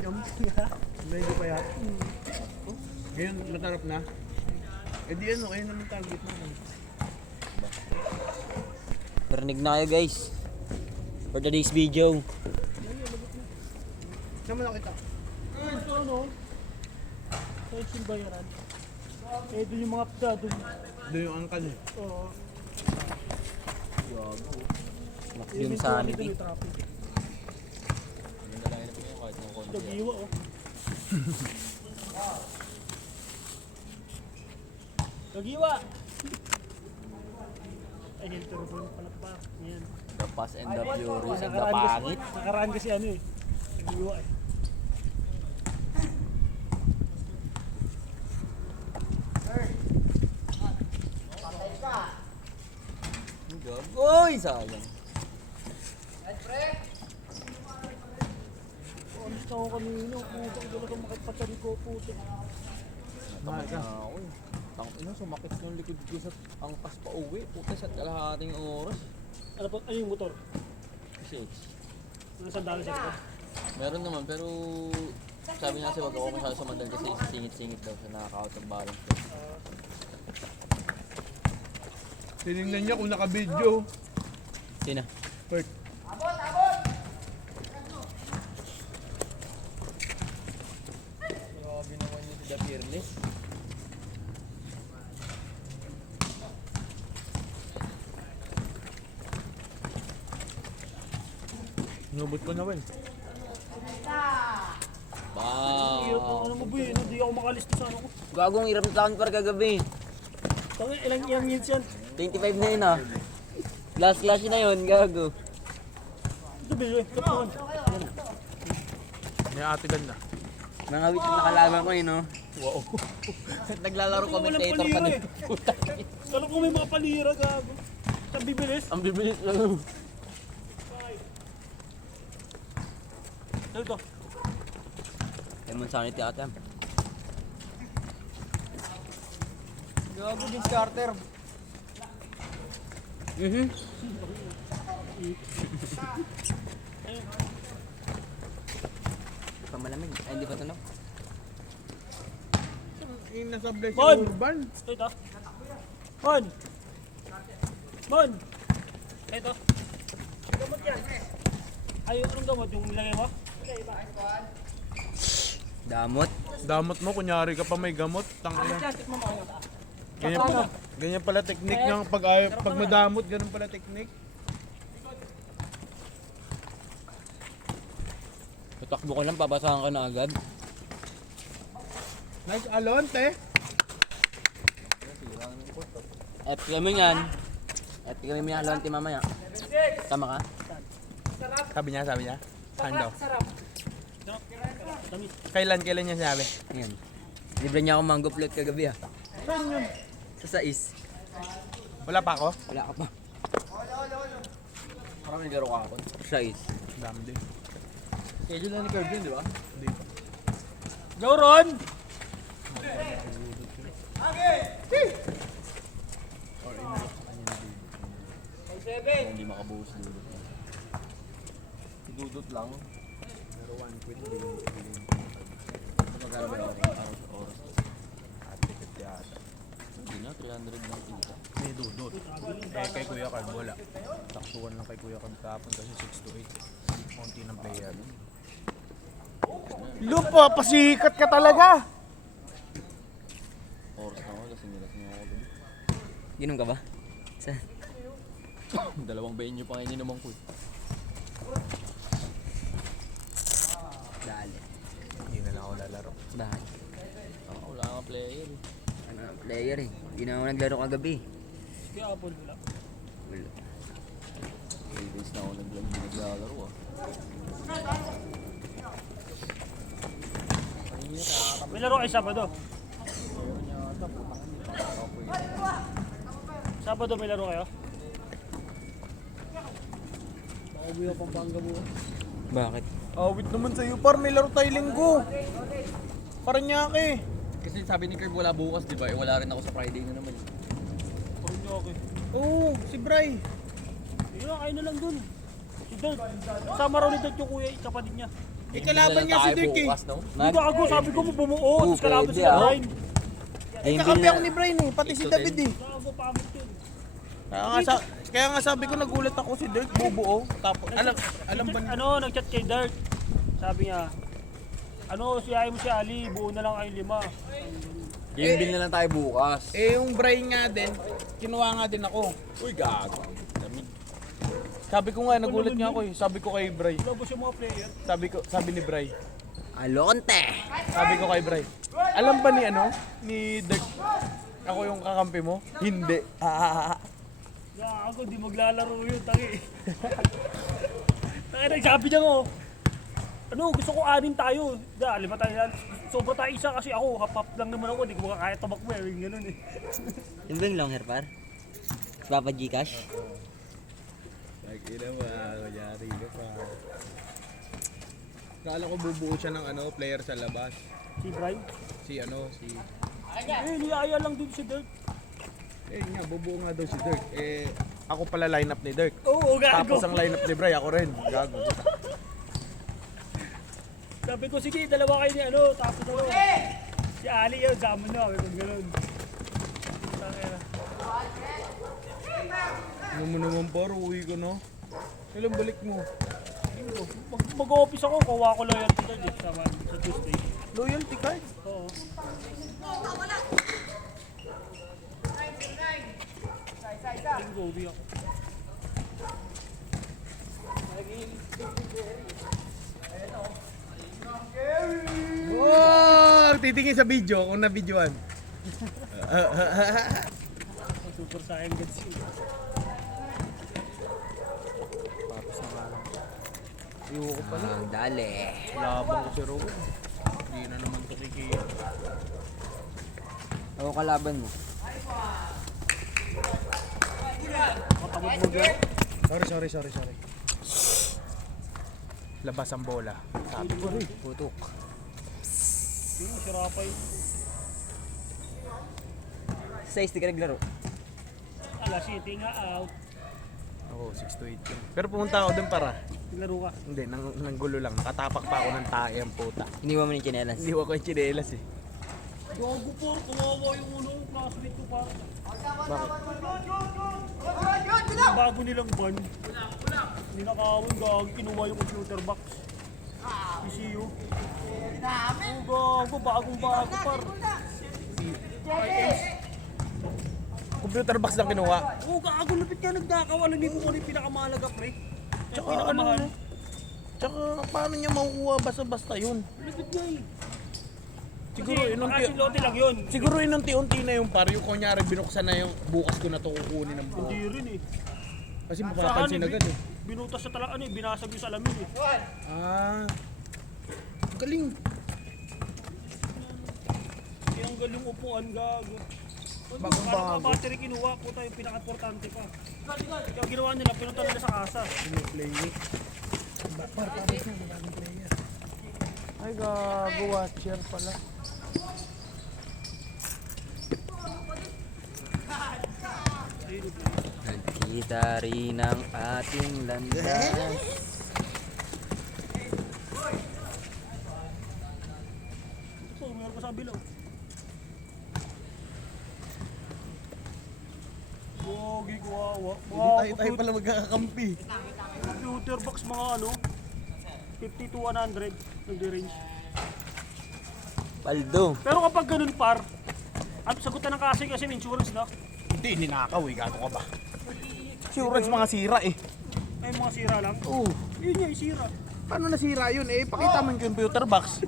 Medyo pa yan. Ngayon, natarap na. Eh di ano, ayun naman target mo. Parinig na kayo guys. For today's video. Saan mo nakita? Ito ano? Sa yung bayaran. Eh, doon yung mga pda, doon. Doon yung angkan eh. Oo. Yung sanity. May traffic. Nag-iwa oh. Nag-iwa! Ay, yung turbo na palakpak. Ngayon. The Fast and the Furious and the Pangit. Nakaraan kasi ano eh. Nag-iwa eh. Uy, sayang. Alis na ako kanina. Putang dala kang makipatari ko. Putang. Mahal ka. Tangina, sumakit yung likod ko sa angkas pa uwi. Puta sa kalahating oras. Ano po? Ano yung motor? 6. Nasaan dali sa likod? Meron naman pero sabi niya kasi wag ako masyado sumandal kasi singit-singit daw sa nakaka-out of balance. Tinignan niya kung naka-video. Sina? Kurt. Grabe naman yung The Fearless. Nubot ko na well. Ano mo ba yun? Hindi ako makalista sa ano ko. Gagong hirap na taon para kagabi. Tanga, ilang years yan? 25 na yun ah. Last clash na yun, gago. Ito ba yun? Kapuan. May ate ganda. Mga witch na kalaban ko yun, no? Wow. Naglalaro Walang commentator pa palira din. eh. Kala ko may mga palira, gago. Ang bibilis. Ang bibilis lang. Ito. Lemon sanity ata. Gago, Vince Carter. Pamalamig. Ay, hindi pa ito, no? Yung nasa Blessing Bon! Urban. Ito. Mon! Mon! Ito. Gamot yan. Ay, anong gamot? Yung nilagay mo? Damot. Damot mo, kunyari ka pa may gamot. Tangina. Tikman mo kayo. Ganyan pala technique ng pag madamot, ganun pala technique. Tatakbo ko lang, pabasahan ka na agad. Nice alonte. Epic kami yan. Epic kami may halonti mamaya. Tama ka? Sabi niya. Saan daw? Sarap. Tamis. Kailan niya sinabi? Ayan. Libre niya ako mango float kagabi ah. Saan yun? Sa sais. Wala pa ako? Wala ka pa. Parang naglaro ka ako. Sais. Dami din. Schedule na ni Kirby yun, di ba? Hindi pa. Go, Ron! Hindi makabuhos dudot. Si dudot lang. Pero 1 quid din. Magkano ba yung oras? Ate 50 ata. Hindi na, 300 lang kita. May dudot. Kay Kuya Carl wala. Taktuan lang kay Kuya Carl kahapon kasi 6 to 8. Konti ng player. Lupa, pasikat ka talaga! Oras na ako, lasing ako dun. Ginom ka ba? Saan? Dalawang bain nyo pa kainin naman ko. Dali. Hindi na lang ako lalaro. Dali. Oo, wala kang player eh. Ano, player eh. Hindi na ako naglaro kagabi. Kaya Apple wala. Wala. 3 days na ako naglalaro ah. May laro kayo Sabado. Sabado may laro kayo? Nauwi ako Pampanga mo. Bakit? Awit naman sa'yo, par may laro tayo linggo. Paranaque. Kasi sabi ni Kirby wala bukas, di ba? Eh, wala rin ako sa Friday na naman. Paranaque. Oo, si Bray. Ayun, kayo na lang dun. Si Dad. Sama raw ni Dad yung kuya, kapatid niya. kalaban niya si Dirk eh. Hindi ako, sabi ko mo bumuo. Tapos kalaban si Brian. Kakampi ako ni Brian eh, pati si David eh. Gago, pangit yun. Kaya nga sabi ko nagulat ako si Dirk bubuo. Tapos alam ba niya? Nag-chat kay Dirk. Sabi niya, siyahin mo si Ali, buo na lang kayong 5. Game bill na lang tayo bukas. Yung Brian nga din, kinuha nga din ako. Uy, gago. Sabi ko nga, nagulat nga ako eh. Sabi ko kay Bray. Lobos yung mga player. Sabi ni Bray. Alonte! Sabi ko kay Bray. Alam ba ni Dirk, ako yung kakampi mo? Hindi. Gago, di maglalaro yun, tangi. Sabi niya mo, gusto ko 6 tayo. 5 tayo yan. Sobra tayo isa kasi ako, hap-hap lang naman ako, di ko makakaya tumakbo eh, ganun eh. Yun ba yung long hair par? Papa Gcash? Nagina mo, kunyari ka pa. Kala ko bubuo siya ng player sa labas. Si Brian? Si Niyaya lang din si Dirk. nga, bubuo nga daw si Dirk. Ako pala lineup ni Dirk. Oo, gago. Tapos ang lineup ni Bray, ako rin. Gago. Sabi ko, sige, dalawa kayo ni tapos si Ali yun, sama na, sabi ko gano'n. Ano mo naman paro, uwi ko no? Kailan balik mo? Mag-office ako, kuha ko loyalty card eh, sa Tuesday. Loyalty card? Oo. Linggo, uwi ako. Wow! Titingin sa video kung na-videoan. Super Saiyan Gods yun. Tapos na nga lang. Ayoko pala. Dali. Labang ko si Rowan. Hindi na naman ito kikita. Ako kalaban mo. Matamot mo gano'n. Sorry. Labas ang bola. Sabi ko rin. Putok. Sino, si Rapay. Sa di ka naglaro. Alas 7 nga out. Oo, 6 to 8 yun. Pero pumunta ako dun para. Naglaro ka. Hindi, nanggulo lang. Nakatapak pa ako ng tae ang puta. Iniwan mo ng chinelas. Hindi ko yung chinelas eh. Gago po, kawawa yung classmate ko pa. Yung bago nilang ban. Ninakawan, gago, kinuha yung computer box. ECU. Gago, bagong bago par. Computer box lang kinuha. Gago, lupit ka nagdakaw. Alam niyo kung ano yung pinakamahalaga, pre. Tsaka Tsaka paano niya makukuha basta-basta yun? Lupit nga eh. Siguro Lote lang yun. Siguro inunti-unti na yung par, yung kunyari binuksan na yung bukas ko na to kukunin ng buo. Hindi rin eh. Kasi mapapansin agad eh. Binutas sa talaga binasag yung salamin eh. Galing. Tinanggal yung upuan, gago. Bagong Parang bago. battery kinuha, puta yung pinaka-importante pa. Kaya ginawa nila, pinunta nila sa kasa. Play it. Ay gago, watcher pala. Nagkita rin ang ating landas. Ito, meron pa sa bilaw. Gogi, kawawa. Hindi tayo pala magkakakampi. Computer box mga 50 to 100 nagde-range. Paldo. Pero kapag ganun par, at sagutan ng kasi may insurance na. Hindi, ninakaw eh. Gago ka ba? Insurance mga sira eh. Ay mga sira lang. Oo. Yun yung sira. Paano nasira yun eh? Pakita mo yung computer box.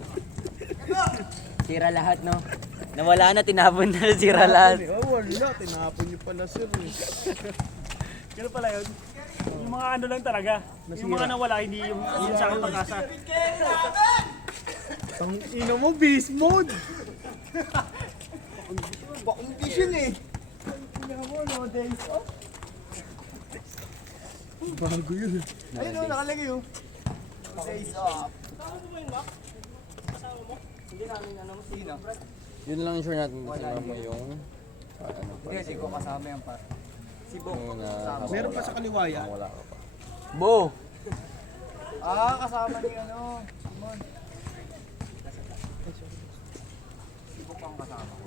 Sira lahat, no? Nawala na, tinapon na, sira lahat. Wala. Tinapon niyo pala sir eh. Ganun pala yun. Yung mga ano lang talaga. Yung mga nawala, hindi yung sa akin pag-asa. Ang ino mo, beast mode! Bakong eh. Bago yun. Ayun, no, nakalagay yun. Yun lang sure natin kasama mo yung ano pa. Hindi ko kasama yan pa. Yung Meron pa sa kaliwaya. wala ka pa. Bo! Kasama ni ano, Simon. Ibo pang kasama ko.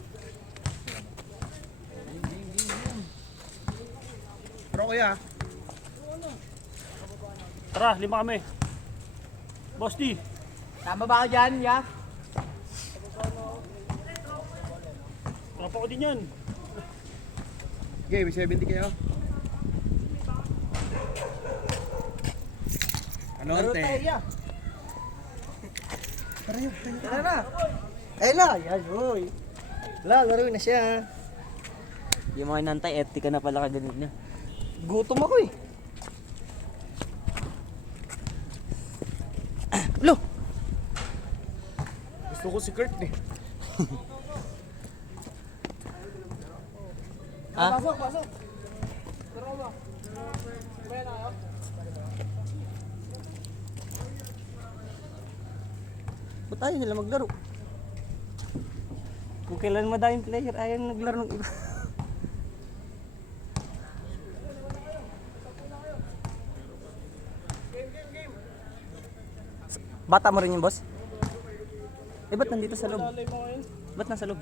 Pero kuya, Tara, 5 kami. Boss D. Tama ba ka dyan, ya? Tropa ko din yan. okay, may 70 kayo. Ano ante? ya. Tara na. Ayun na, yan, boy. Laro na siya. Yung mga inantay, etika na pala kaganina. Gutom ako eh. Lo! Gusto ko si Kurt eh. Ha? Pasok. Ba't ayaw nila maglaro? Kung kailan madaming player, ayaw naglaro ng iba. Bata mo rin yung boss? Eh, ba't nandito sa loob? Ba't nasa loob?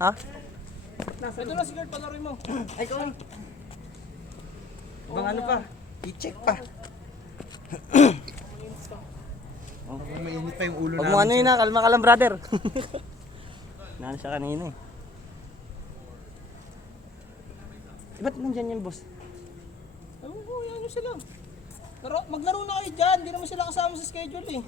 Ha? Ito na si Kurt, palaro mo. Ay, ko. Bang ano pa? I-check pa. Mainit pa yung ulo Huwag mo ano yun na, kalma ka lang brother. Naan siya kanina eh. Ba't nandyan yung boss? Oo, yan yun sila. Pero maglaro na kayo dyan, hindi naman sila kasama sa schedule eh.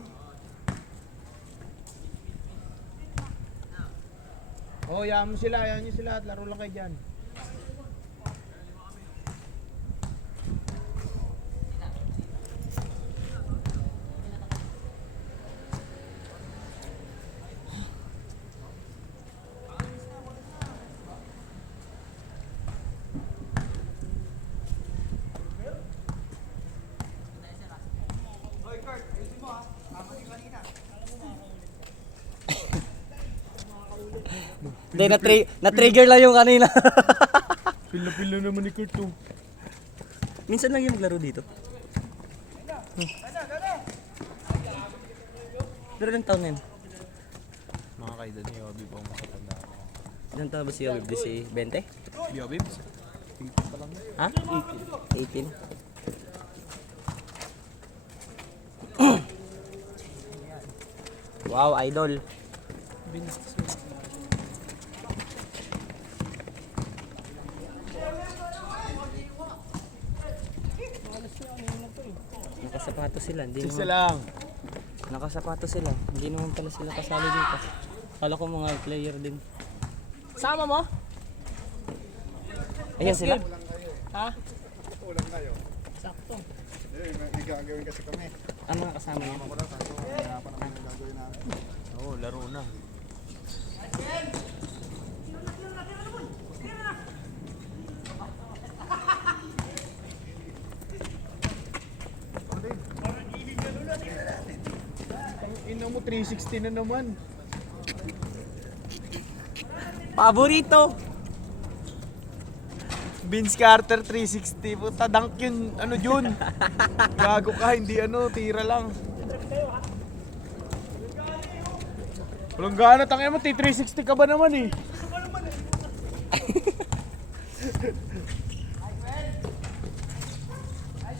Oh, yaman mo sila, ayaw nyo sila at laro lang kayo dyan. Hindi, na-trigger lang yung kanina. Pila-pila naman ni Kurt to. Minsan lang yung maglaro dito. Pero ilang taon na yun? Mga kaidan ni Yobi pa makatanda. Ilang taon ba si Yobib? Si 20? Yobi? Ha? 18. Wow, idol. Nakasapatos sila, hindi Isa naman. lang. Nakasapatos sila, hindi naman pala sila kasali dito. Kala ko mga player din. Sama mo? Ayan sila. Ha? May gagawin kasi kami. Ang mga kasama niya. Oo, laro na. Ina mo 360 na naman. Paborito! Vince Carter 360. Puta, dunk yun. Ano yun? Gago ka, hindi ano, tira lang. Walang gana, tangin mo, T360 ka ba naman eh?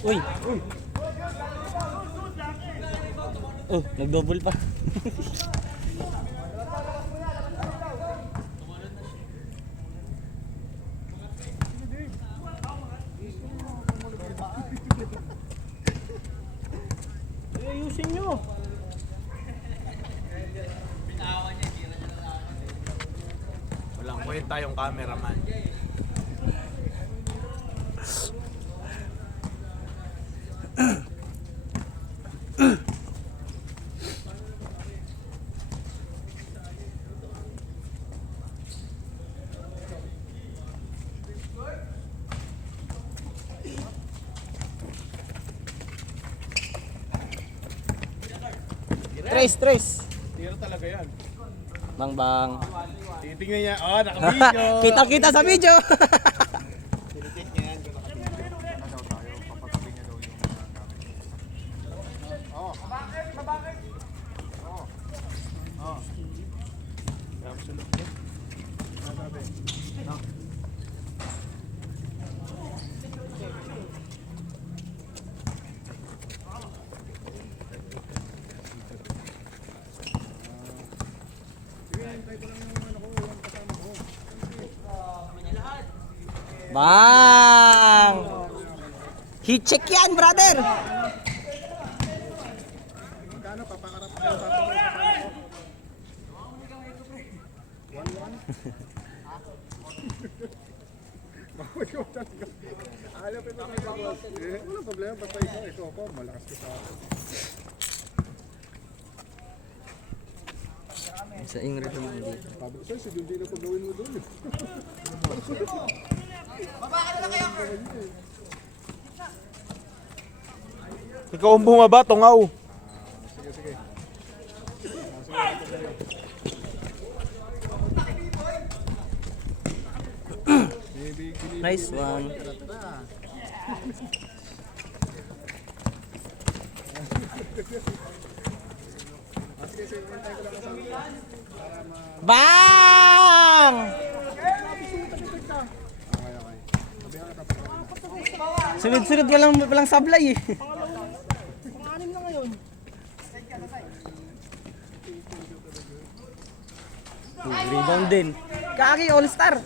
Uy! Oh, nag-double pa. Ayusin nyo. Walang kwenta yung cameraman. Trace. Tira talaga yan. Bang bang. Titingnan niya, oh, naka-video. Kita-kita sa video. Bang! Hit check yan, brother! Magkano papakarap ko yung sabi ko sa kasama ko? 1-1? Bawal ko talaga. Alam ko pa mga boss. Walang problema. Basta ikaw ako. Malakas ka sa akin. Sa Ingrid naman dito. Sabi ko sa'yo, si Jundi na pagawin mo doon. Ikaw ang bumaba, tungaw. Sige, sige. Nice one. Sige, sige. Hintay ko lang kasama ko. Para ma... Bang! Okay, okay. Sabihan ka tapos. Sunod-sunod walang sablay eh. Pang-anim na ngayon. Rebound din. Kaki all-star.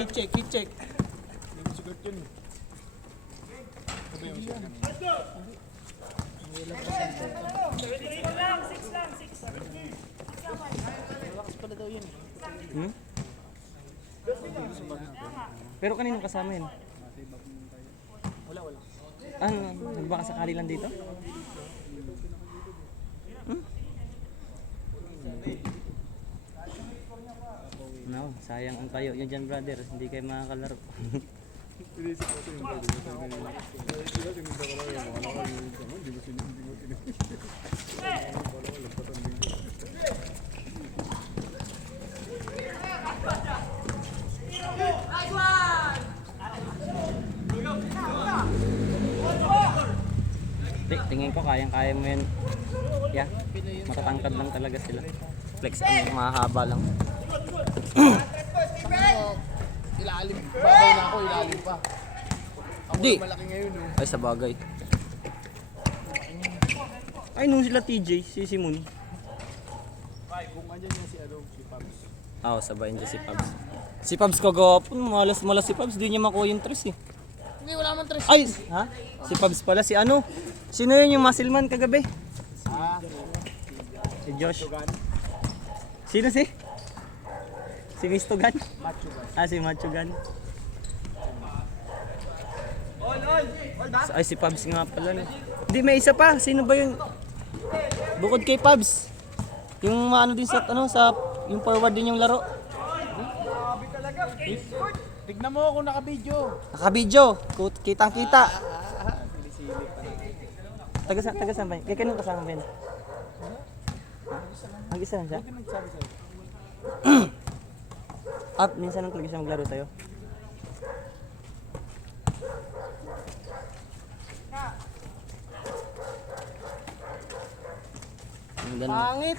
Hit check, hit check. Hmm? Pero kaninong kasama yun? Wala. Ano, nagbaka sakali lang dito? Hmm? No, sayang ang tayo yun dyan, brother. Hindi kayo makakalaro. Pinisip ko ito yung pwede mo sa kanila. Sila, tinunda ko lang yung mga nakal yung sama. Hindi mo tinunda. Tingin ko kayang-kaya mo yan. Yeah, matatangkad lang talaga sila. Flex ang mahaba lang. Ilalim. Babaw na ako, ilalim pa. Ako Di. malaki ngayon, no? Ay, sa bagay. Ay, nung sila TJ, si Simon. Kung andyan niya si si Pabs. Oo, sabayin niya si Pabs. Si Pabs kagapon, malas si Pabs. Di niya makuha yung tres eh. Hindi, wala man tres. Ay! Ha? Si Pabs pala, si ano? Sino yun yung muscle man kagabi? Si Josh. Sino si? Si Mistogan? Ah, si Machugan. Ay, si Pabs nga pala. No? Hindi, may isa pa. Sino ba yun? Bukod kay Pabs. Yung ano din sa, yung forward din yung laro. Tignan mo kung naka-video. Nakabidyo. Kitang-kita. Taga-saan ba yun? Kaya kanong kasama ba yun? Mag-isa lang siya? Minsan lang talaga siya maglaro sa'yo. Pangit!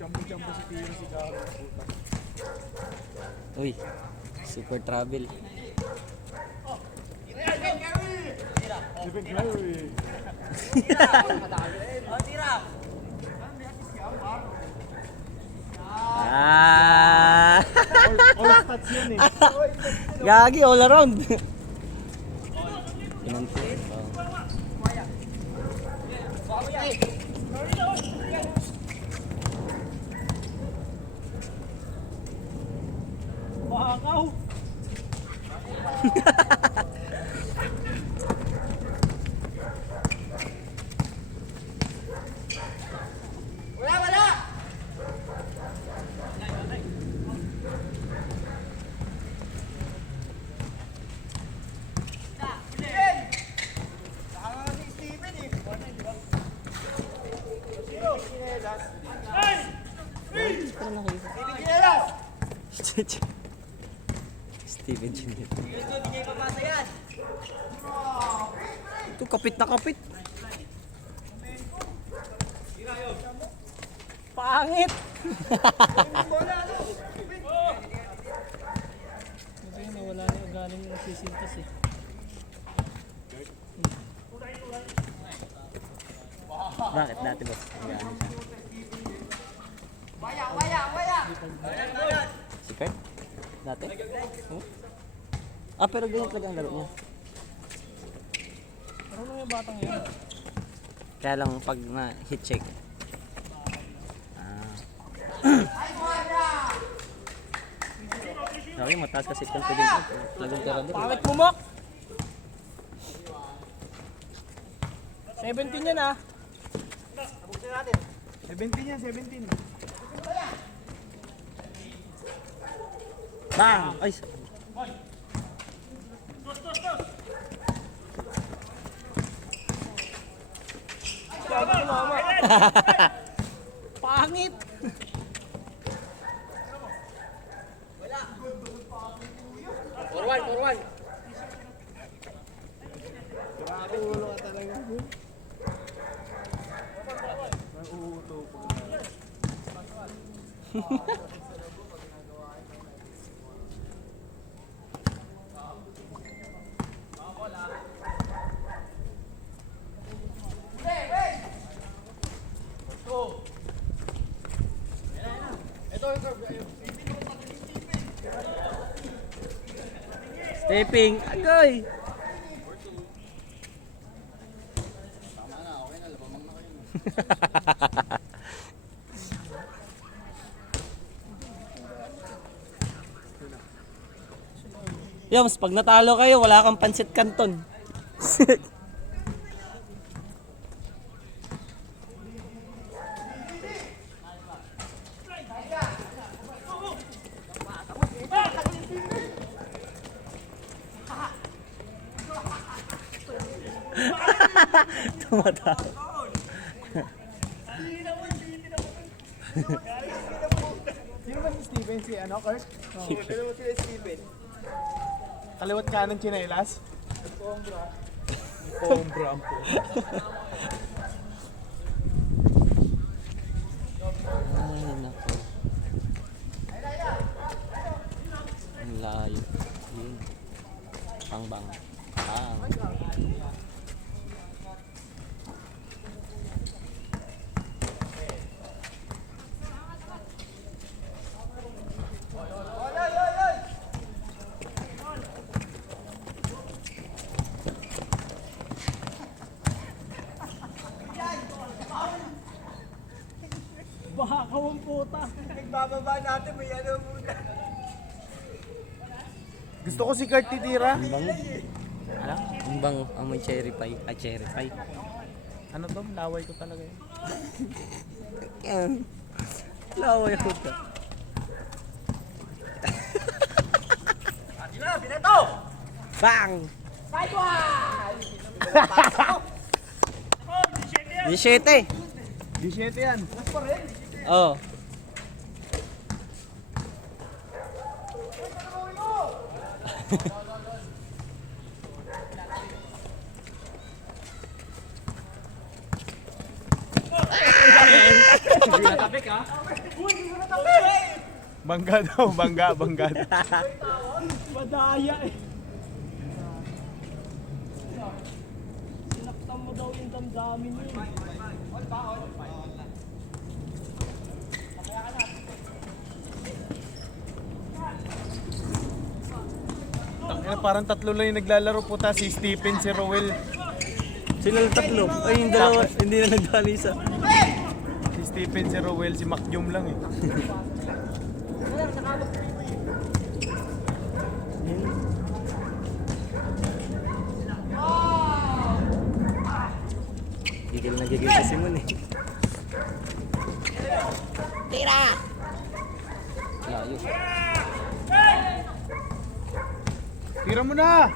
Chambo-chambo si Tino, si Garo. Uy, super travel. Even Gary. All stats yan eh. Gagi, all around. Pinanti. Bakaw. Steven Junior. Ito, kapit na kapit. Pangit! Ito yun, nawala na yung galing yung sisintas eh. Bakit dati boss? Galing siya. Si Kurt? Dati? Oh? Ah, pero ganyan talaga ang laro niya. Ano na yung batang yun? Kaya lang pag na-hit check. Sabi, mataas kasi confident mo. Talagang tirador. Pangit mo, Mok! 17 yan ah. 17 yan, 17. Bang! Ay! Pangit! Forward. Stepping! Agoy! Yams, pag natalo kayo, wala kang pansit canton. Tumata. Sino ba si Steven? Si ano, Kurt? Kaliwat sila Steven. Kaliwat kanan chinelas? Pombra ang po. Ay, nako. Ang layo. Yun. Pang. Bakaw ang puta. Nagbababa natin, may ano muna. Gusto ko si Kurt titira. Ang bang. Ano? Ang bang. Ang may cherry pie. Ah, cherry pie. Ano to? Laway ko talaga yun. Laway ko ka. Bang! 17. 17 yan. Oh. Bangga daw, bangga. Madaya eh. Sinaktan mo daw yung damdamin mo eh. Parang tatlo lang yung naglalaro po ta, si Stephen, si Rowell. Sila lang tatlo. Ay, yung dalawa. Hindi na nagdali isa. Si Stephen, si Rowell, si Macjum lang eh. Gigil na gigil si Simon eh. Tira! Layo. Tira mo na!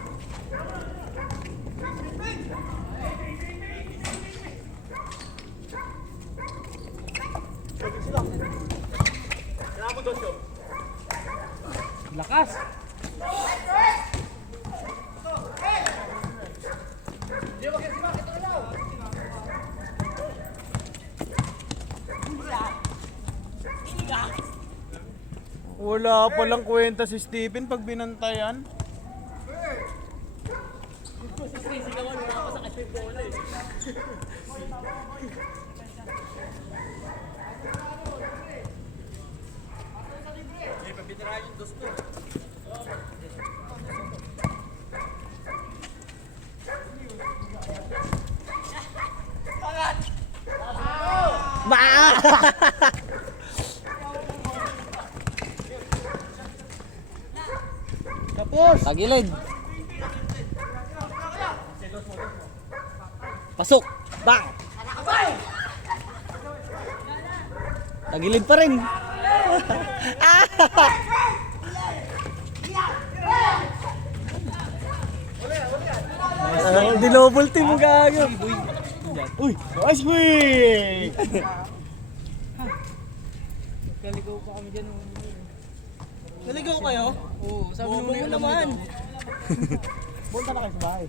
Lakas! Wala palang kwenta si Stephen pag binantayan. Tapos! Tagilid. Pasok. Bang. Tagilid pa rin. Dinouble team mo gago. Uy! Nice wing! Kaligaw pa kami dyan. Naligaw kayo? Oo, sabi Bobo mo naman. Punta na kayo sa bahay.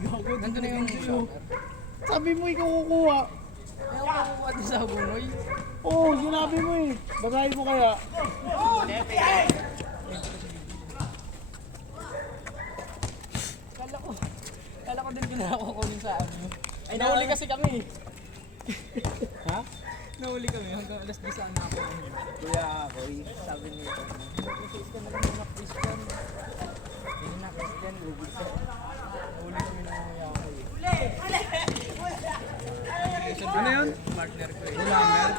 Nandun na yung shopper. Sabi mo ikaw kukuha. Ayaw ko kukuha din sa Bunoy. Oo, sinabi mo eh. Basahin mo kaya. Kala ko din pinakukunin sa ano. Ay, nahuli kasi kami. Ha? Nahuli kami hanggang alas 10 saan ako. Kuya ako, sabi nito. Mag-message ka na lang mga Christian. Hindi na Christian, lubig ka. Nahuli kami ng kuya ako eh. Ano yun? Partner ko eh. Ulamer.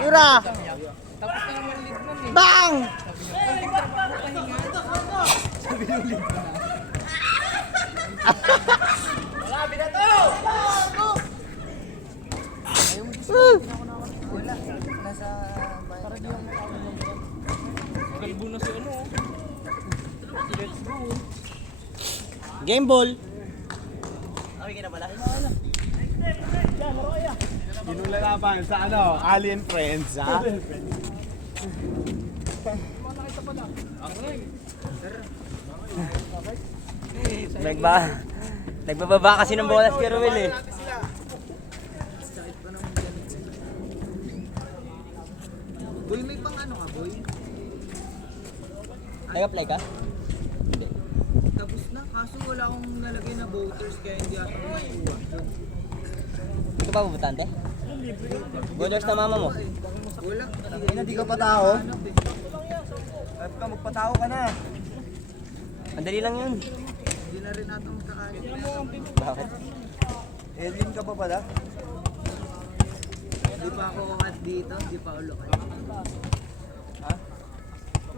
Ira. Tapos na naman lead nun eh. Bang. Konting trabaho pahinga. Sabi nung lead ko na. Wala. Nasa para di yung kalbo na si ano. Let's go. Game ball. Pinulalaban sa ano, Alien Friends, ha? Nagbababa kasi ng bola si Ruel eh. Boy, may pang ano ka, boy? Nag-apply ka? Tapos na, kaso wala akong nalagay na voters kaya hindi ako makuha. Ito ba bubutante? Voters na mama mo? Wala. Hindi ka pa tao. At ka magpatao ka na. Madali lang yun. Hindi na rin natin makakain. Bakit? Alien ka pa pala? Hindi pa ako at dito, hindi pa ulo.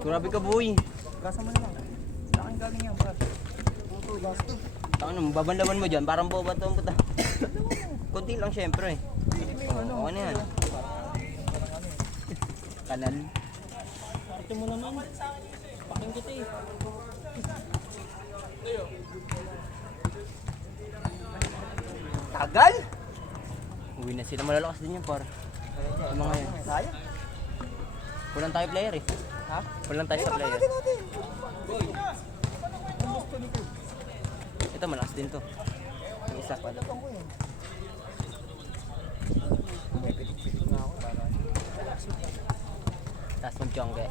Grabe ka boy. Gasa mo na lang. Saan galing yan, bro? Ano, babanlawan mo dyan, parang boba to ang puta. Kunti lang syempre eh. Oo, ano yan? Kanal. Arte mo naman. Paking kita eh. Tagal? Uwi na sila, malalakas din yan par. Yung mga yan. Sayang. Kulang tayo player eh. Ha? Kulang tayo sa player. Ito malakas din to. Yung isa. Tapos mag-chongge.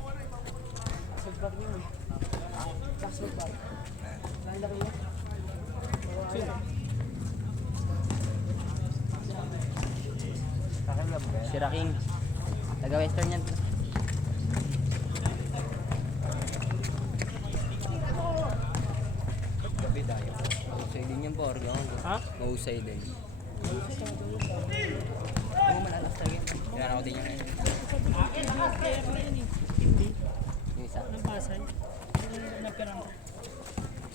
Si Raking. Taga-western yan. Mahusay din yan po. Ha? Mahusay din. Oo, malalas talaga. Kailangan ako din yan. Yung isa.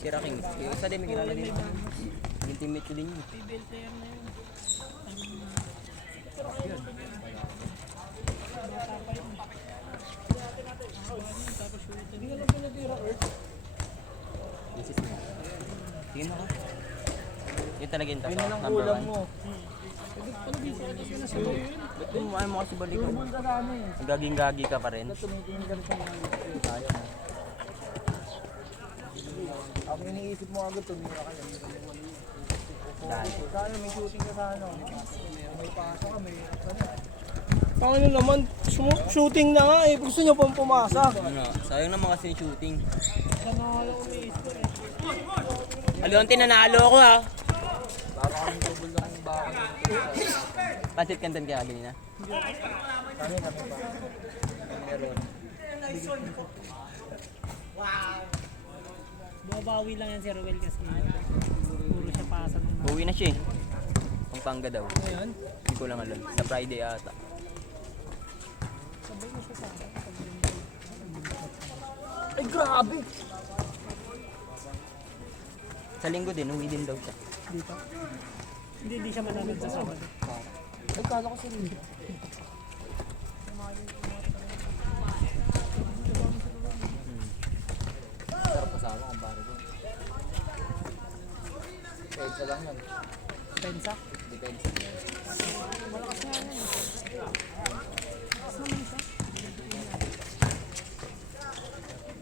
Si Raking. Yung isa din may kilala din. Yung teammate ko din yun. This is me. Tingin ako. Yun talaga yung Yun top, na lang number kulang 1. mo. Ba't mo ayaw mo kasi balikan? Turbol ka sa ano eh. Gaging-gagi ka pa rin. Tumitingin ka rin sa mga video. Sayang na. Ang iniisip mo agad, tumira ka yan. Dahil. Sana may shooting ka sa ano. May pasa ka, may ano. Paano naman, shooting na nga eh. Gusto nyo pang pumasa. Ano, sayang naman kasi yung shooting. Alonte, nanalo ako ha. Baka kami tubol lang yung baka. Pansit kantan kaya ganina. Kami pa. Meron. Bumabawi lang yan si Ruel kasi puro siya pasa ng Buwi na siya eh. Pampanga daw. Hindi ko lang alam. Sa Friday ata. Ay, grabe. Sa linggo din, uwi din daw siya. Hindi siya manonood sa Sabado. Ay, kala ko sila. Sarap kasama kung pare ko. Depensa lang yan. Pensa. Depensa.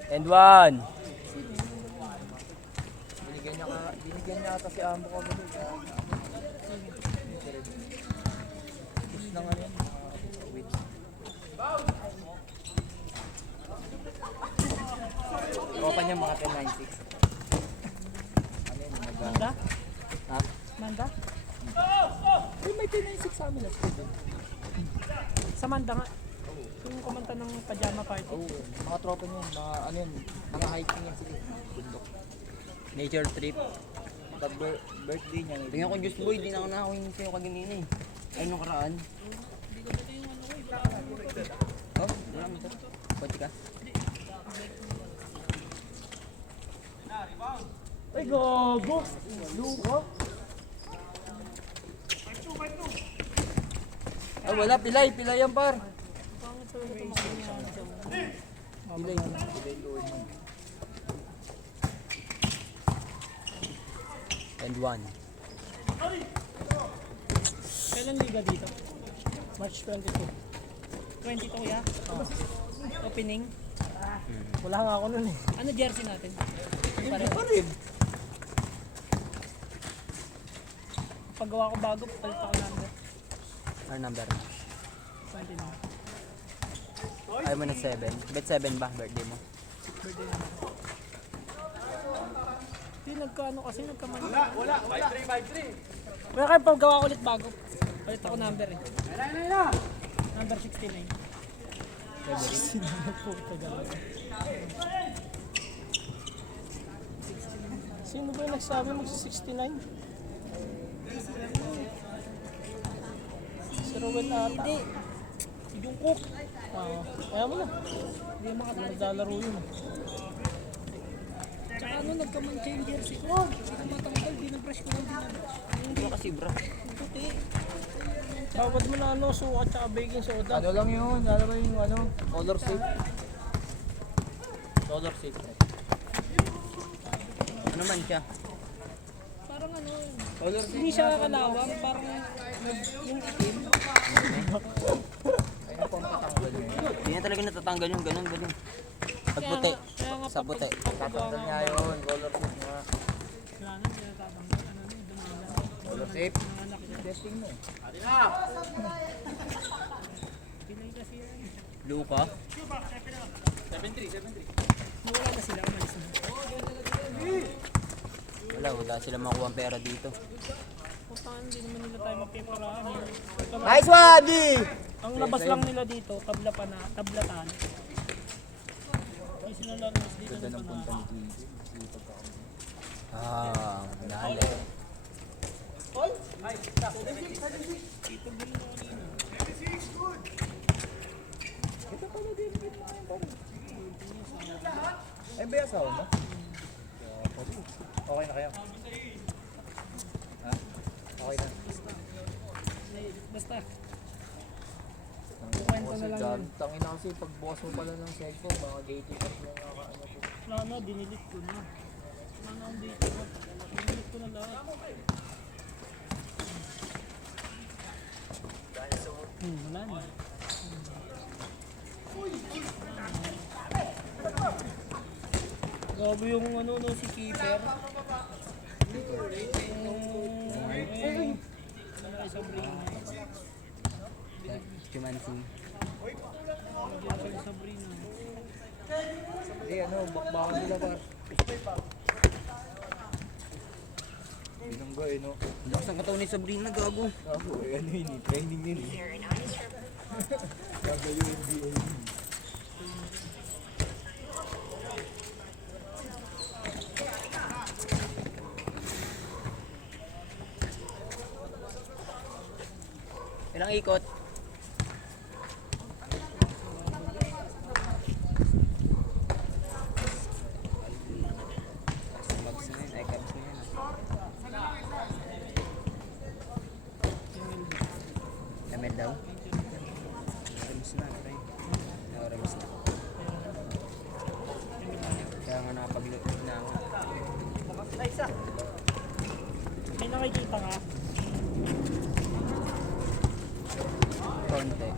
And one! Binigyan niya ata si Ambo ko ba kaya push lang ano yan. Wait. Tropa niya mga 1096. Ano yun? Manda? Ha? Manda? Uy, may 1096 sa amin. Sa Manda nga. Yung kumanta ng pajama party. Oo, mga tropa niya, mga ano yun, mga hiking yan sila. Bundok. Nature trip. Pag birthday niya, Tingnan ko, Diyos boy, di na ako nakawin sa'yo kaganina eh. Ay, nung karaan. Oh, wala mo ito. Kotse ka? Ay, gago. Luka. ay wala, pilay yan par. And one. Kailan liga dito? March 22. 22 kuya? Opening. Wala nga ako nun eh. Ano jersey natin? Pa rin. Paggawa ko bago, palit ako number. Our number. 29. Ayaw mo na 7. Bet 7 ba? Birthday mo. Birthday naman. Hindi nagkaano kasi nagkamali. Wala. 5353. Kaya kayo paggawa ko ulit bago. Palit ako number eh. Number 69. Sino ba yung nagsabi magsi-69? Si Rowel ata. Hindi. Yung cook. Oo. Kaya mo na. Hindi Naglalaro yun. Tsaka ano, nagkamancha yung jersey ko. Hindi ko matanggal, binabrush ko lang binabrush. Hindi kasi bro. Puti. Babad mo na ano, suka tsaka baking soda. Ano lang yun, alam mo yung ano, color safe. Color safe. Ano man siya? Parang ano, Color safe. hindi siya kalawang, parang yung itim. Ay, ang pampatanggal yun. Hindi na talaga natatanggal yung ganun ba din? Pag puti. Kaya nga Sa puti. Tatanggal niya yun, color safe nga. Wala na, hindi natatanggal. Ano na, dumalang. Color safe. Anak niya. Testing mo. Pinay kasi yan. Luka. Wala na sila, umalis na. Wala sila makuha ang pera dito. Putaan, hindi naman nila tayo magpiparaan. Nice one, D! Ang labas lang nila dito, tablatan. Hindi sila lalabas dito ng panahon. Ah, dali. Ay, ba yung asawa mo? Okay na kayo? Ha? Okay na. Basta, Kwento na lang yun. Tangin na kasi pagbukas mo pala ng cellphone, mga gatekeepers mo nakakaano ko. wala na, dinilit ko na. Wala na akong dito. Dinilit ko na lahat. Wala na. Grabe yung ano no si keeper. Kumansing. Eh ano, bakbakan nila par. Binangga eh no. Lakas ng katawan ni Sabrina, gago. Ako eh ano yun eh, training yun eh. Gagayo NBA. Ilang ikot? Mags na yun, ay cabs na yun. Damel daw? Rams na, pre. No, rams na. Kaya nga nakapag-load na ako. May nakikita ka? Konti.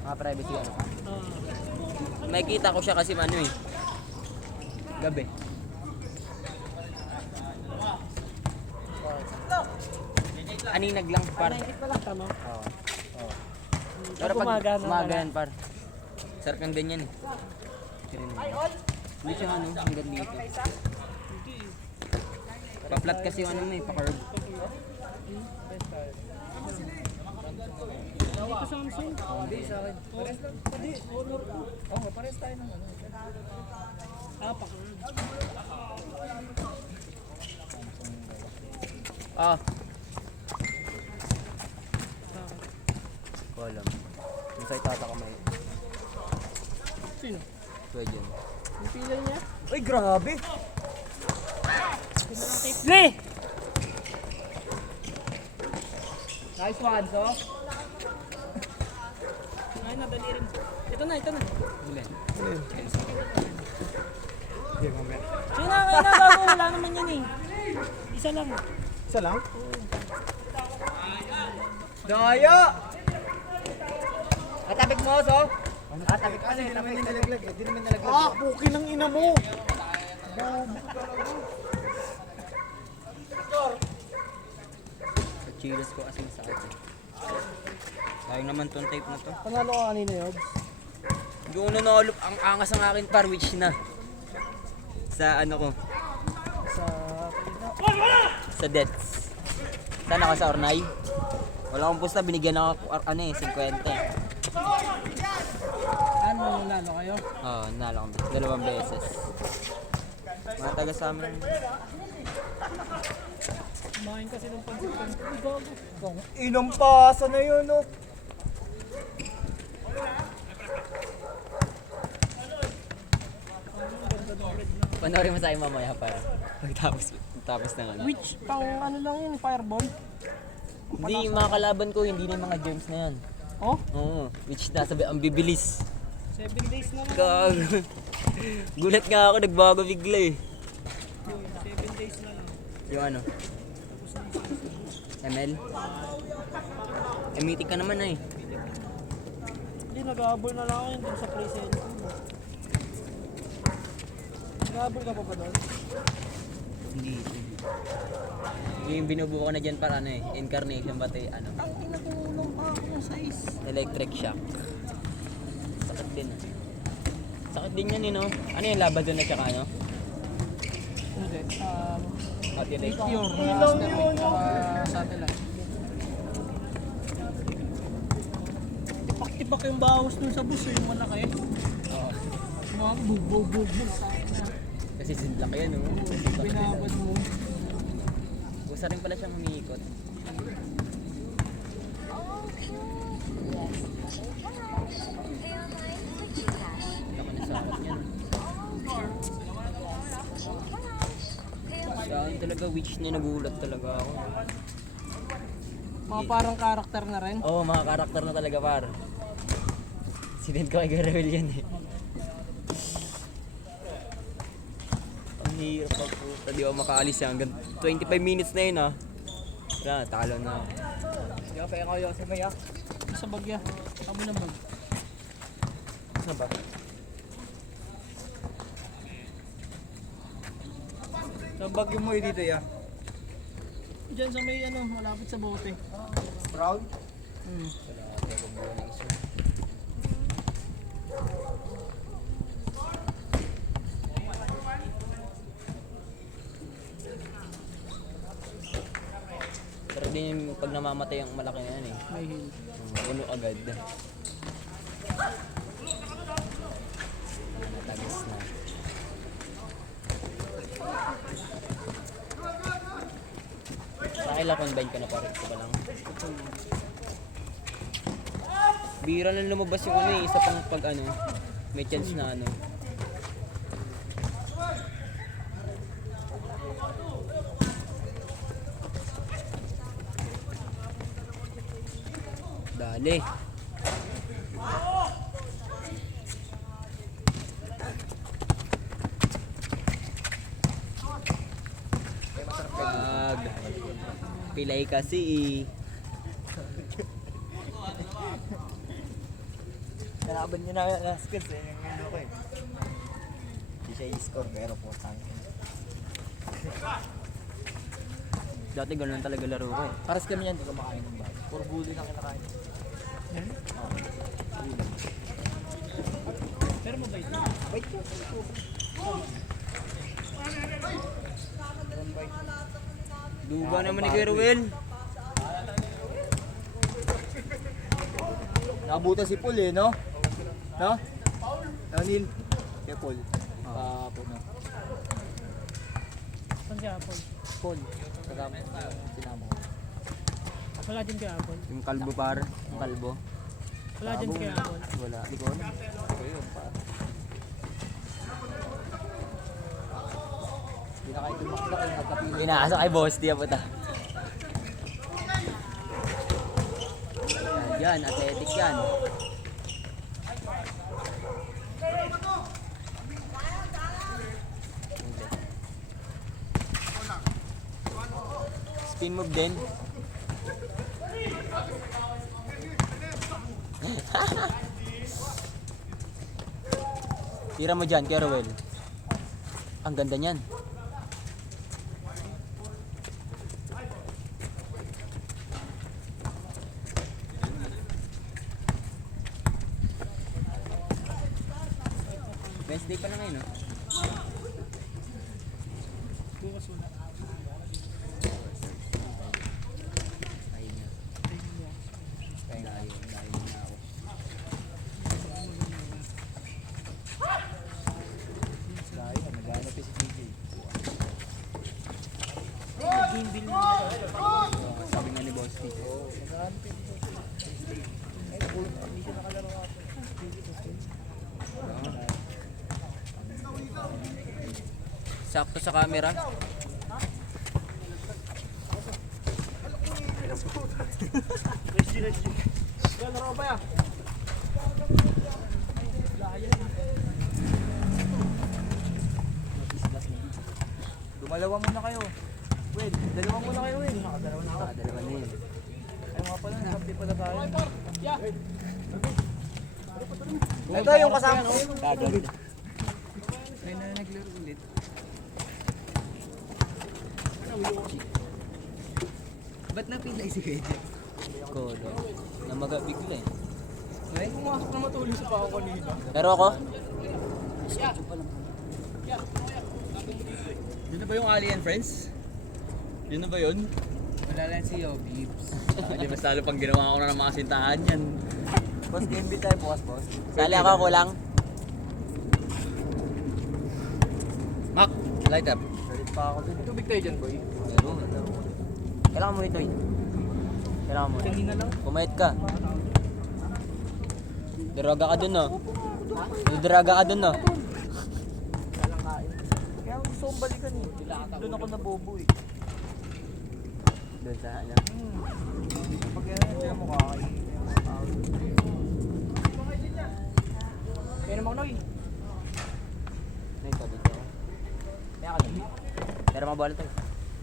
Mga privacy ano ka? May kita ko siya kasi ano eh. Gabi. Aninag lang par. Nakikita pa lang tama. Oo. Pag umaga na umaga wala. yan par. Sarap yung ganyan eh. Hindi siya ano, hanggang dito. Pa-flat kasi yung ano mo eh, pa-curve. Dito Samsung. Hindi sa akin. Pares lang. Hindi, honor ko. Oo, pares tayo ng ano. Ah. Ko alam. Yung sa itata ka may. Sino? Pwede yun. Yung pilay niya? Ay, grabe! Le! Nice one, so. Ay, nadali rin. Ito na, ito na. Ilan? Sige na, kaya na bago. Wala naman yan eh. Isa lang. Isa lang? Daya! Atapik mo, so. Atapik pa hindi naman nilaglag. Hindi naman nilaglag. Ah, puki ng ina mo! Sa chilos ko kasi sa akin. Sayang naman tong tape na to. Panalo ka kanina, Yobs. Yung nanalo, ang angas ng akin par, which na. Sa ano ko, Sa... sa deaths. Saan ako sa Ornay? Wala akong pusta, binigyan ako ano eh, 50. Ano, nalo kayo? Oo, nanalo kami. 2 beses. Mga taga sa amin. Kumain kasi ng pansikan. Ay, gago. Inampasa na yun, no? Panoorin mo sa akin mamaya para. Pagtapos ng ano. Which, pang ano lang yun, fireball? Hindi, yung mga kalaban ko, hindi na yung mga germs na yan. Oh? Oo, which nasa ang bibilis. 7 days na lang. Gago. Gulat nga ako, nagbago bigla eh. 7 days na lang. Yung ano? ML? Mythic ka naman na eh. Hindi, nag-aabol na lang ako yun dun sa present. Nag-aabol ka pa ba doon? Hindi. Yung binubuo ko na dyan para ano eh, incarnation ba ito ano? Ang pinatulong pa ako ng size. Electric shock. Sakit din ah. Sakit din yan eh no? Ano yung laban doon at saka ano? Hindi. Outulate. Pure na asteroid satellite. Tipak-tipak yung bawas nun sa bus yung malaki. Oo. Mga bug. Kasi sinlak yan no? Binabad mo. Gusto rin pala siyang umiikot. Ako na sakot niyan. Sa akin talaga witch na nagulat talaga ako. Mga parang karakter na rin. Oo, mga karakter na talaga par. Sinend ko kay Garrel yan eh. Ang hirap pag puta, di ako makaalis yan. Hanggang 25 minutes na yun ah. Wala, talo na. Yung pa ako yung sa maya. Sa bagya. Kami ng bag. Saan ba? Saan bagyo mo yun dito ya? Diyan sa may ano, malapit sa bote. Brown? Pero din yung pag namamatay ang malaki na yan eh. May hill. Puno agad. Natagis na. Pakila combine ka na pare. Ito pa lang. Bira lang lumabas yung ano eh. Isa pang pag ano. May chance na ano. Dali. Pag pilay kasi Kalaban niya na last kids eh. Yung ano ko eh. Hindi siya i-score pero po tayo. dati ganoon talaga laro ko eh. Paras kami yan, hindi ko makain ng bago. Puro bully na kinakain. Pero mabait. Wait ko. Duga naman ni Kuya Ruel. Nakabuta si Paul eh, no? No? Neil. Kaya Paul. Po na. Saan si Apple? Paul. Kasama ko sinama ko. Wala din kay Apple. Yung kalbo par. Yung kalbo. Wala din kay Apple. Wala. Hindi ko alam. Ayun pa. Hindi na kayo tumakla kayo magkapili. Inaasa kay boss. Di po ta. Yan. Athletic yan. Spin move din. Tira mo dyan, Kuya Ruel. Ang ganda niyan. Wednesday pa na ngayon, no? Bukas wala. Ayun na. Dayo na ako. Dahil naghanap si TJ. Gimbal na. Sabi nga ni Boss T. Sakto sa camera. Laro ba yan? Dumalawa muna kayo. Wait, dalawa muna kayo, Will. Nakadalawa na ako. Dalawa na yun. Ay mga pala, nakapdi pala tayo. Yeah. Ito yung kasama ko. Kagad. May na naglaro ulit. Ba't napilay si Kuya? Kolo. Namaga bigla eh. Ay, pumasok na matulog sa pako kanina. Pero ako, Yun na ba yung Ali and Friends? Yun na ba yun? Wala lang si Yobibs. Hindi mas lalo pang ginawa ko na ng mga sintahan yan. Boss, game beat tayo bukas, boss. sali ako kulang. Mac, light up. Salit pa ako dun. Tubig tayo dyan, boy. Kailangan mo ito eh. Kailangan mo. Kanina lang. Pumayat ka. Diraga ka dun no. Diraga ka dun no. Kaya gusto kong balikan eh. Doon ako nabobo eh. Doon sa ano. Pag yan, kaya mo kakain. Kaya naman ako May pa dito. Kaya ka dun. Pero mabola to.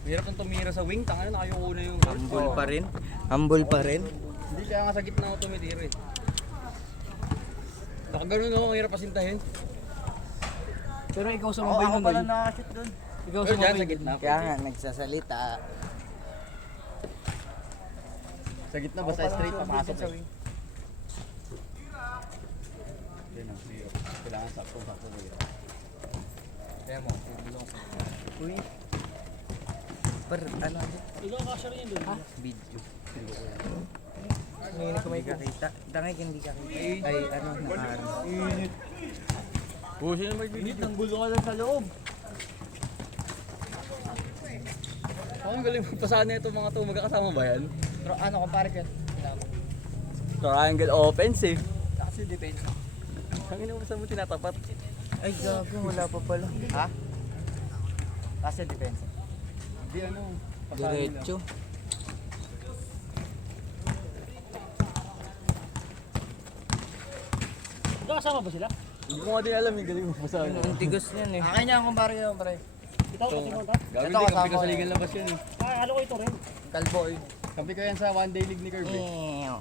Mahirap nang tumira sa wing, tanga na ayoko na yung Humble pa rin. Humble pa rin. Hindi kaya nga sa gitna ako tumitira eh. Baka ganun ako, mahirap pasintahin. Pero ikaw sumabay nun ba? nakashoot doon. Ikaw Pero dyan sumabay. sa gitna. Kaya nga, nagsasalita. Sa gitna basta straight papasok eh. Yan ang hirap. Kailangan sakto-sakto mo yun. Kaya mo, tulong sa Uy. Ano? Ikaw kasya rin yun doon. Video. Hindi ko may kakita. Dangay hindi kakita. Ay, ano, nakaano. Busin naman yung ang gulo ka lang sa loob. Ako ang galing magpasana ito mga to, magkakasama ba yan? Pero ano, kumpare ka? Triangle offensive. Kasi defense. Ang ina mo saan mo tinatapat? Ay, gago. Wala pa pala. Ha? Kasi defense. Hindi ano, pasana nila. Diretso. Kasama ba sila? Hindi ko nga din alam yung galing magpasana. Ang tigas niyan eh. Akin niya, kumpare ka, kumpare. Ikaw, kasi mo Gagawin Ito, din, kasama kampi ka sa ko ligan labas yun eh. ano ko ito rin. Kalbo eh. Kampi ko yan sa one day league ni Kirby. Ew.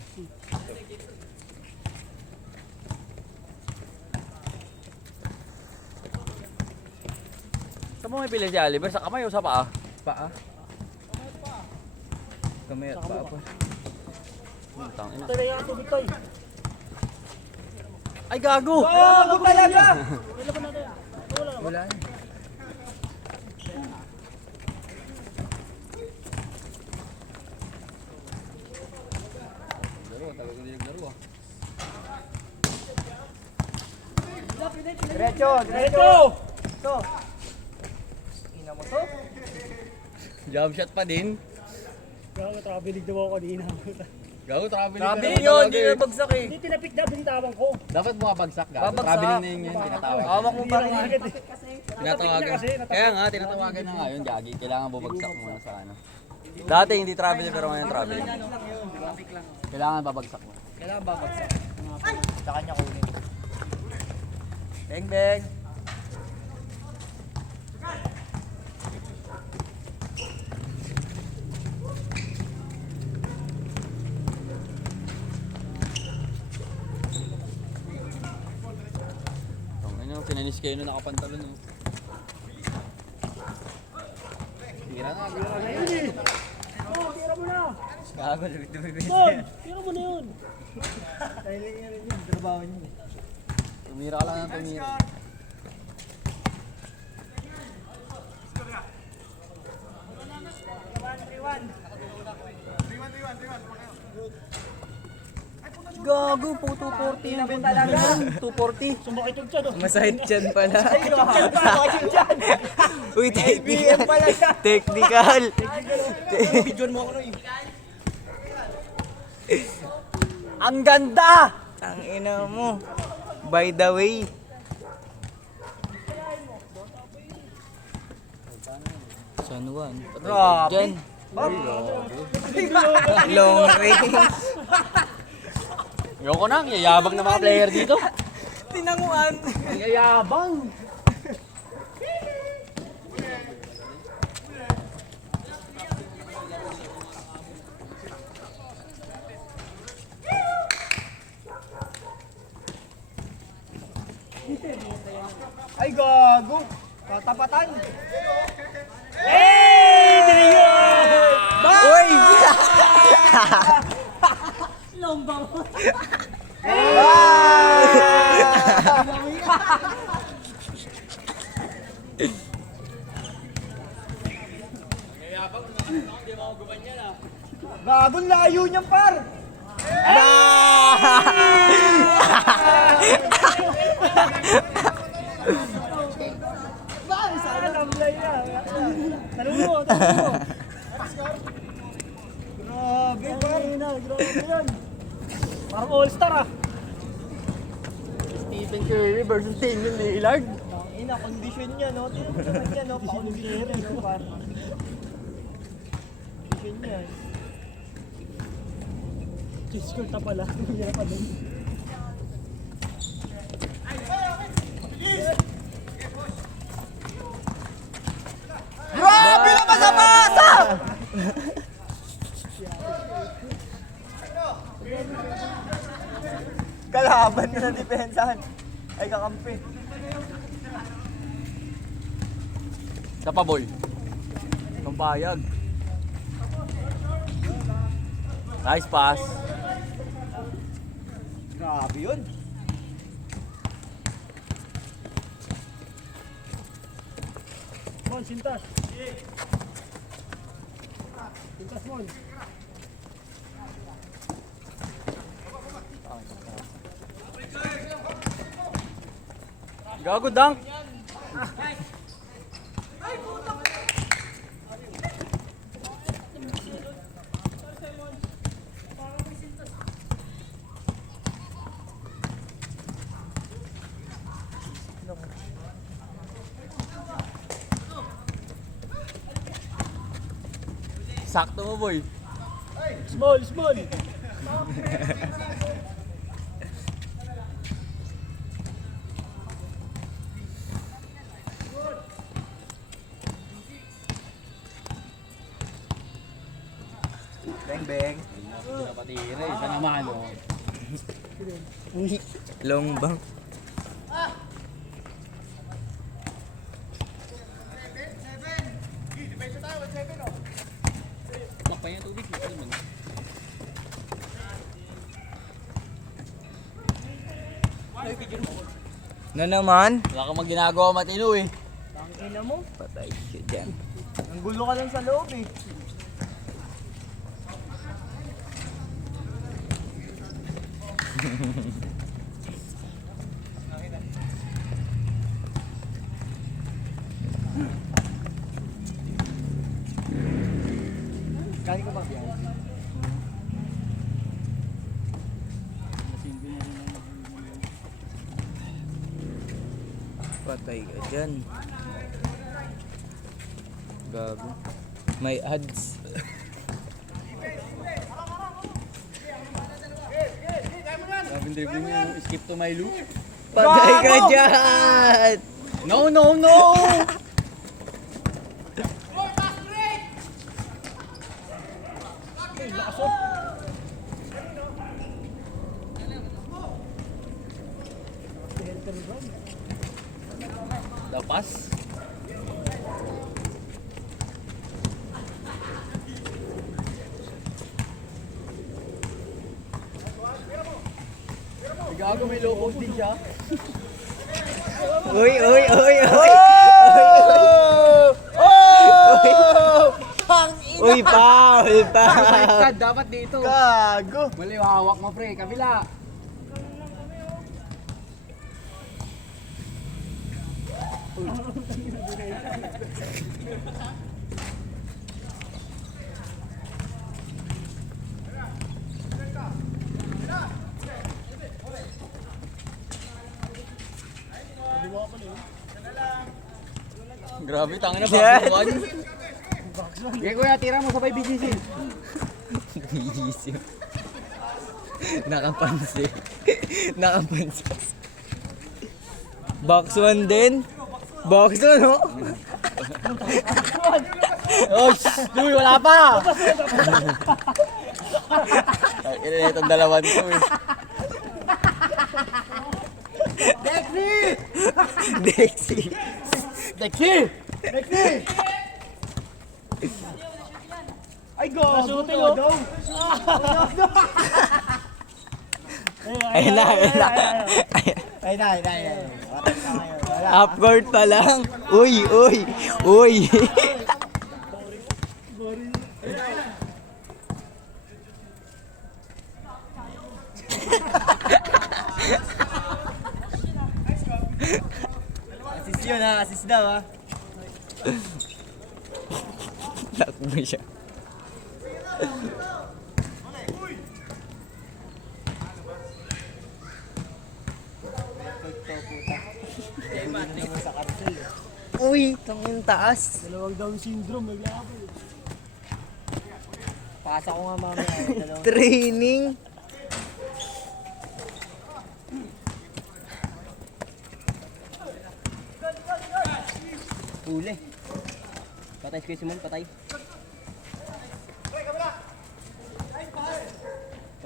Saan mo may pili si Oliver? Sa kamay o sa paa? Paa. Kamay at paa pa. Tangina. Ito na yung tubig tayo. Ay gago! Gago talaga! Wala ba natin? Wala na. Wala. Laro, tagal ko din naglaro ah. Diretso, Ito! Ina mo to? Jump shot pa din. Gago, traveling daw ako kanina. Gago, traveling ka Traveling naman yun, talaga hindi eh. na bagsak eh. Hindi tinapik na, binitawan ko. Dapat bumabagsak gago. Babagsak. Traveling na yun tinatawag. Hawak mo pa rin. Tinatawagan. Kaya nga, tinatawagan na nga yun, Gagi. Kailangan bumagsak muna sa ano. Dati hindi traveling pero ngayon traveling. Kailangan babagsak mo. Kailangan babagsak. Sa kanya kunin. Beng beng. Ano, pinanis kayo na nakapantalon no. Tira na, tira na. Oh, tira mo na! Gago, lumit-lumit. Tol, tira mo na yun. Tumira ka lang ng tumira. Gago, po 240 na ba talaga? 240. Sumakit yung tiyan, oh. Masahit dyan pala. Uy, technical. Technical. Bidyon mo ako nun. Ang ganda! Ang ina mo. By the way. San Juan. Grabe. Dyan. Long range. Ayoko na, yayabang na mga player dito. Tinanguan. Yayabang. Ay gago. Tatapatan. Uy! Lomba mo. Gago, layo niya par. Sana tamlay na. Talumo, talumo. Grabe par. Grabe yan. Parang all-star ah. Stephen Curry versus Damian Lillard. Ina, condition niya no. Tingnan mo naman niya no. Pa-condition no par. Condition niya. Discord na pala. Hindi pa din. Grabe naman Pasa! Kalaban ka na depensahan. Ay, kakampi. Sa pa, boy. Pampayag. Nice pass. Grabe yun. Mon, sintas. Sintas, Mon. Gago, dunk. Sakto mo, boy. Small, small. Bang, bang. Patira, isa naman, oh. Long bang. Lakpa niya tubig, ito naman. Na naman? Wala kang magginagawa matino eh. Tangina mo. Patay siya dyan. Ang gulo ka lang sa loob eh. Kain ko ba biyahe? Patay ka dyan. Gago. May ads. Sabi dribbling niya, skip to my loop. Patay ka dyan! No, no, no! Lapas. Gago, may low post din siya. Uy, uy, uy, uy! Uy, foul! Foul! Dapat dito. Gago! Mali, hawak mo pre, kabila. Grabe, tangin na Yeah. bakit Okay, kuya, tira mo sabay BGC. Bigisip. Nakapansin. Nakapansin. Box 1 din. Box 1, no? Oh, Louie, wala pa! Kailan na itong dalawan ko eh. Dexy! Dexy. Dexy! Ay, gago! Shooting, Ayun na, ayun na. Ay, na. Half court pa lang. Uy, uy, uy. Assist yun ha, assist daw ha. Takbo siya. Uy, tangin taas. Dalawang Down syndrome, may laban. Pasa ko nga mamaya. Training. Huli. Patay si Kuya Simon, patay.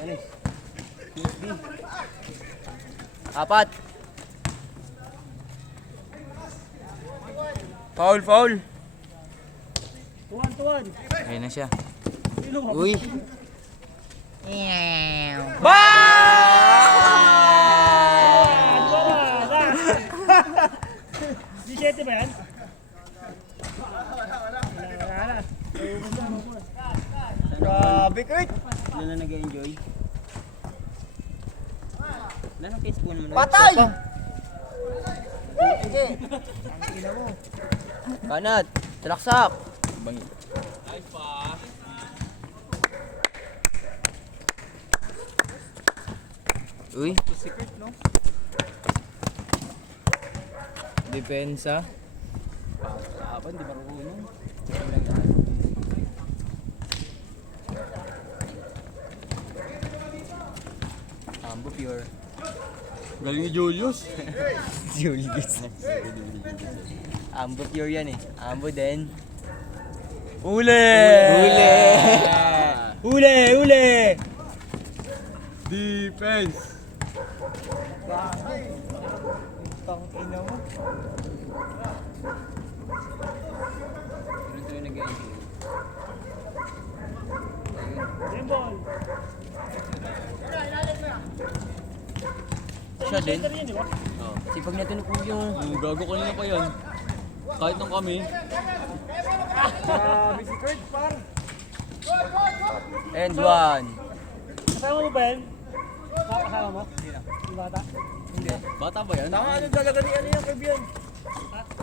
Panis. PSB. Apat. Foul, foul. Tuwan. Ayun na siya. Sino ba? Uy. Di 7 ba yan? Grabe, Kurt. Wala na nag-enjoy. Wala na case po naman. Patay! Sige. Banat. Salaksak. Bangi. Nice pass. Uy. Secret, no? Depensa. Kapan, di marunong. Ambo pure. Galing ni Julius. Julius. Ambo pure yan eh. Ambo din. Ule! Ule! Defense. Tang ina mo. Ganun tuloy nag-enjoy. Symbol. Siya din. Center yan, di ba? Sipag natin ni Kuya. Gago kanina pa yan. Kahit nung kami. Grabe si Kurt, par. And one. Kasama mo ba yan? Kasama mo? Yung bata? Bata ba yan? Tama ano talaga ni ano yung kaibigan.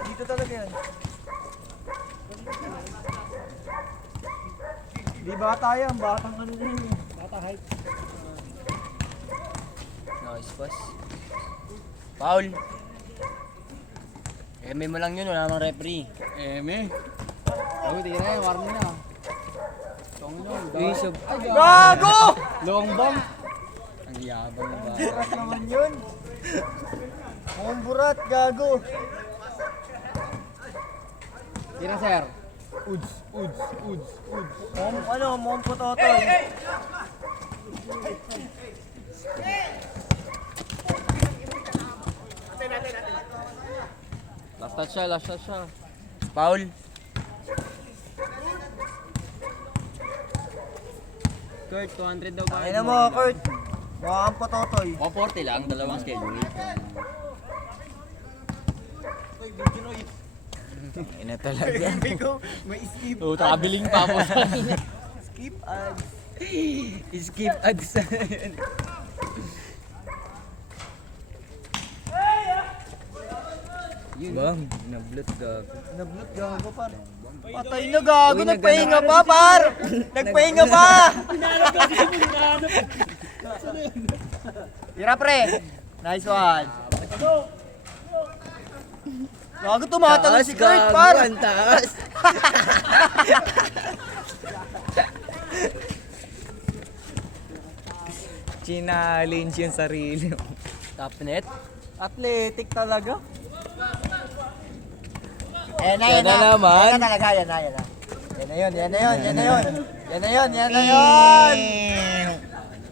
Dito talaga yan. Di bata yan, batang ano na yun. Bata height. Nice pass. Foul. May mo lang yun, wala namang referee. Eme. Sabi, tingin na yan, warning na. Uy, sub. Gago! Long bang. Ang yabang ng bata. Burat naman yun. Ang burat, gago. Tira, sir. Uds. Mom pototoy. Last touch siya. Foul. Kurt, 200 daw ba? Ayun mo, Kurt. Mukha kang pototoy. 140 lang, dalawang schedule. Ina talaga. May skip. Oo, takabiling pa ako. Skip ads. Skip ads. Bang, nablot gago. Nablot, gago, par. Patay na, gago. Nagpahinga pa, par. Nagpahinga pa. Tira, pre. Nice one. Gago, tumatalo si Kurt, par. Ang taas. Challenge yung sarili mo. Top net? Athletic talaga. Yan na naman. Yan na talaga, yan na. Yan na yun. Yan na yun.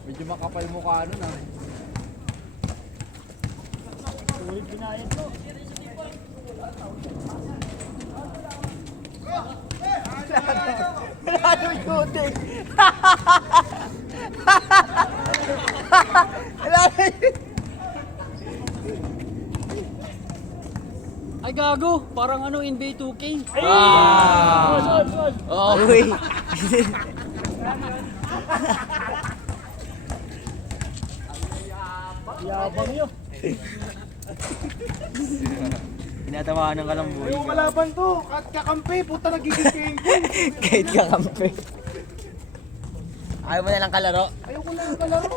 Medyo makapal mukha nun ah. Tuwid binayad mo. Wala nang shooting. Wala nang Ay gago, parang ano NBA 2K. Sod. Uy. Yabang nyo. Tinatawanan ka lang, boy. Yung kalaban to, at kakampi, puta nagiging painful. Kahit kakampi. Ayaw mo na lang kalaro. Ayoko na yung kalaro.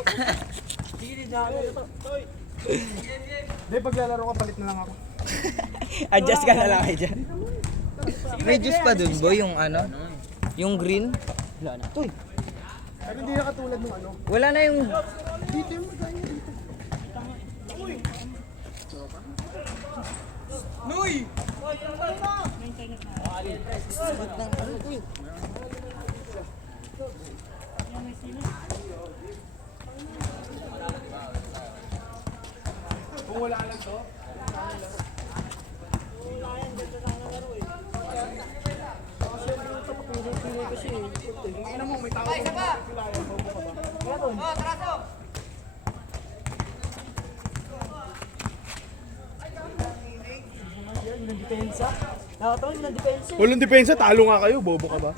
Hindi, paglalaro ka, palit na lang ako. Adjust ka na lang kayo dyan. May juice pa dun, boy, yung ano? Yung green? Wala na. Uy, Pero hindi na katulad ng ano. wala na yung... Dito yung magkanya dito. Kung wala lang to, tingnan mo, may tao na kilala, bobo ka ba? Ilang depensa. Nakatawag ilang depensa. Walang depensa, talo nga kayo, bobo ka ba?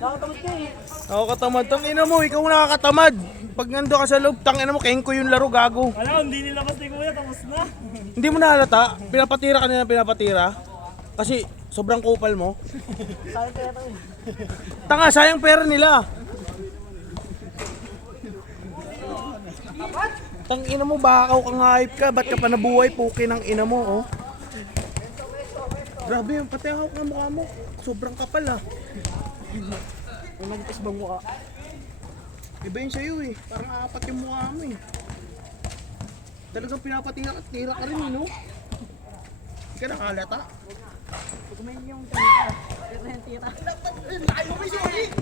Nakatawag ka eh. Nakakatamad. Tangina mo, ikaw nakakatamad. Pag nando ka sa loob, tangina mo, kengko yung laro, gago. Alam, hindi nilabas ni Kuya, tapos na. Hindi mo nahalata, pinapatira ka nila pinapatira. Kasi sobrang kupal mo. Sayang kaya ito eh. Tanga, sayang pera nila. Tang ina mo, bakaw kang hype ka. Ba't ka pa nabuhay? Puki ng ina mo, oh. Grabe yung pati hawak ng mukha mo. Sobrang kapal, ah. May magkis bang mukha? Iba yun sa'yo, eh. Parang apat yung mukha mo, eh. Talagang pinapatira ka, tira ka rin, eh, no? Hindi ka nakalata. Kumain yung tira. Tira yung tira.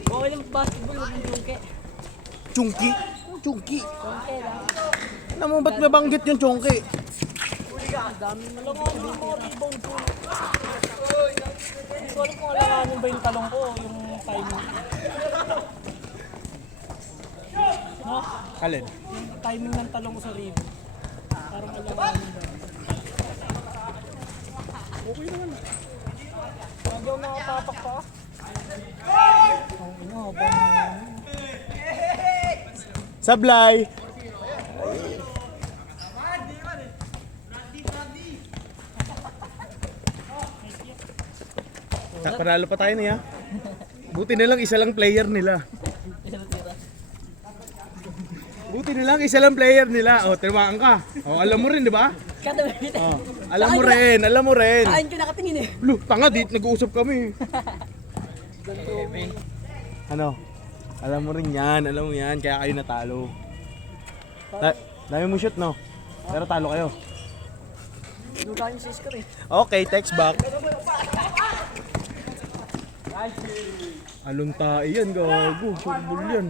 Okay lang basketball, huwag yung jungke. Chunky? Chunky. Jungke lang. Alam mo, ba't nabanggit yung chunky? Dami mo lang ako yung mga rebound ko. Hindi ko alam kung alanganin ba yung talong ko, yung timing. No? Alin? Yung timing ng talong ko sa rebound. Parang alanganin ba? Okay naman. Lagi ako nakatapak pa. Ang ina, habang Sablay! Panalo pa tayo niya. Buti na lang isa lang player nila. Buti na lang isa lang player nila. O, tinumaan ka. O, alam mo rin, di ba? katabi. O, alam mo rin, alam mo rin. Kain ko nakatingin eh. Lu, tanga, di nag-uusap kami. Ano? Alam mo rin yan, alam mo yan, kaya kayo natalo. Dami mo shoot, no? Pero talo kayo. Duga yung sis ko eh. Okay, text back. Along tayo yan, gago. Surbol yan.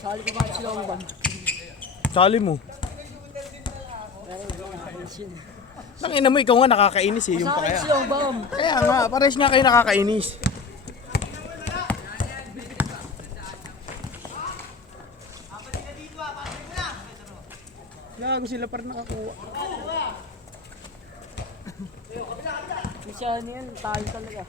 Sali ko bakit sila ang ban. Sali mo. Tangina mo, ikaw nga nakakainis eh, yung pa Sali kaya. sila ang ban. Kaya nga, pares nga kayo nakakainis. Gago sila pa rin nakakuha. Kasi ano yan, tayo talaga.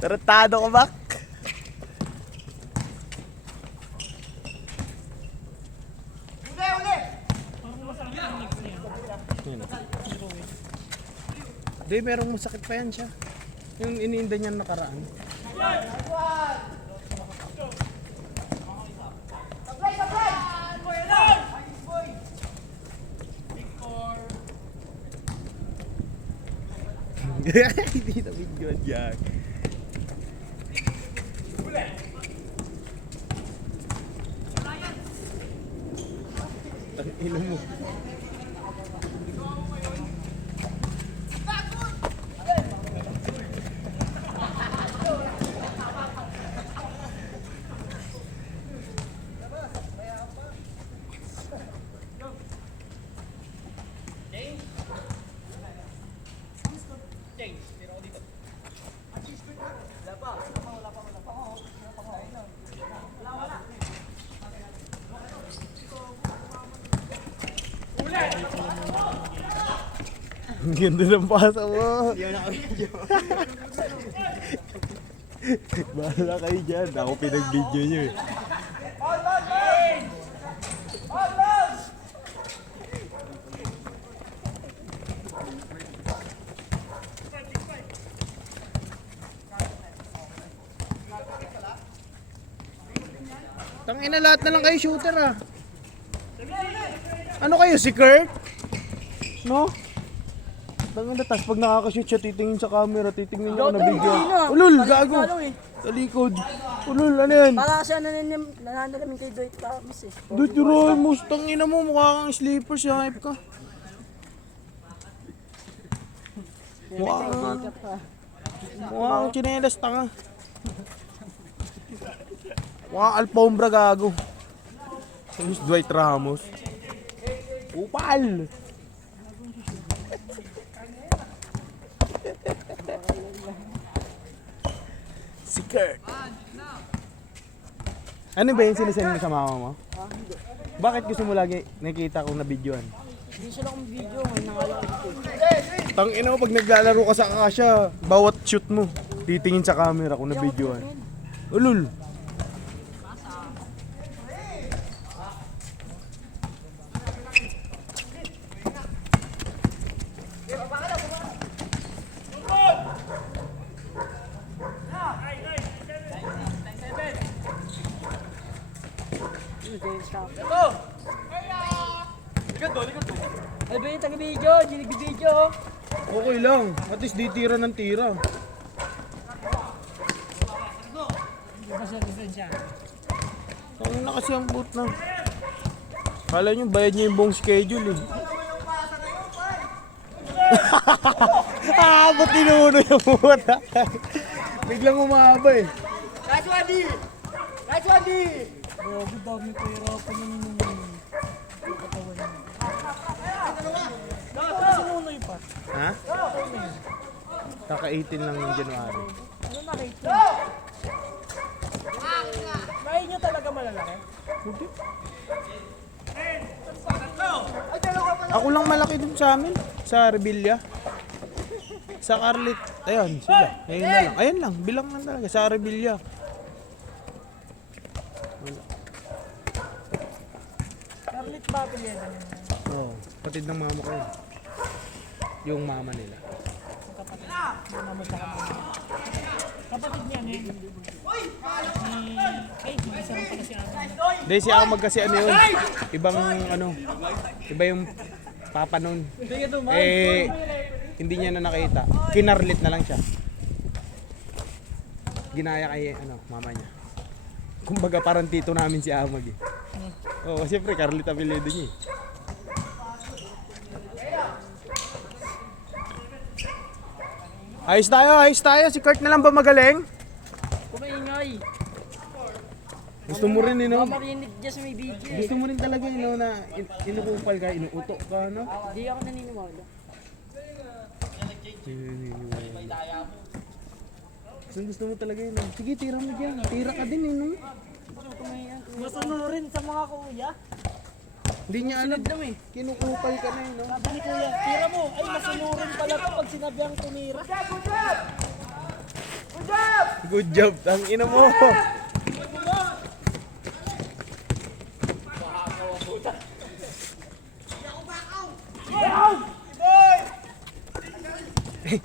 Tarantado ka ba? Hindi, merong masakit pa yan siya. Yung iniinda niya nakaraan. Hindi na videoan yan. Ang ina mo. Ang ganda ng pasa mo. Hindi na ka-video. Bahala kayo dyan. Ako pinag-video nyo eh. Tangina, lahat na lang kayo shooter ah. Ano kayo, si Kurt? No? Tangin na, tas pag nakakashoot siya, titingin sa camera, titingin niya ako na video. Ulul, gago! Sa likod. Ulul, ano yan? Para kasi nananalamin kay Dwight Thomas eh. Dude, Ramos, tangina mo, mukha kang sleeper, si hype ka. Mukha kang chinelas, tanga. Mukha kang alfombra, gago. Who's Dwight Ramos? Upal! Si Kurt. Ano ba yung sinisend mo sa mama mo? Bakit gusto mo lagi nakikita kong na-videoan? Hindi sila kung video, may nangalakit ko. Tangina mo, pag naglalaro ka sa Akasha, bawat shoot mo, titingin sa camera kung na-videoan. Ulul. Ay ba yung taga-video? Hindi nag-video. Okay lang, at least di tira ng tira. Hindi ba siya lisensya? Tangina kasi ang boot na. Kala nyo, bayad niya yung buong schedule eh. Ba't tinuno yung boot? Biglang umaba eh. Grabe, dami ko hirapan na nung katawan niya. Sinunoy pa. Ha? Kaka-18 lang ng January. Ano nakita? May niya talaga malalaki? Ako lang malaki dun sa amin, sa Rebilla. Sa Carlit, ayun sila. Ayun na lang. Ayun lang, bilang lang talaga sa Rebilla. Carlit ba pineda niya? Oo, patid ng mama ko yun. Yung mama nila. Kapatid niya niya. Ay, mag-isa rin pala si Ate. Hindi si ako magkasi ano yun. Ibang ano, iba yung papa nun. Eh, hindi niya na nakita. Kinarlit na lang siya. Ginaya kay ano, mama niya. Kumbaga parang tito namin si Amag eh. Oo, siyempre Carlit apelyido niya eh. Ayos tayo. Si Kurt na lang ba magaling? Kumaingay. Gusto mo rin, Baka marinig dyan sa may video eh. Gusto mo rin talaga, na inukupal ka, inuutok ka, no? Hindi ako naniniwala. Gusto mo talaga yun. Sige, tira mo dyan. Tira ka din, no? Masunurin sa mga kuya. Hindi niya alam. Kinukupal ka na, no? Sabi ni kuya, tira mo. Ay, masunurin pala to pag sinabi ang tumira. Good job, ang ina mo.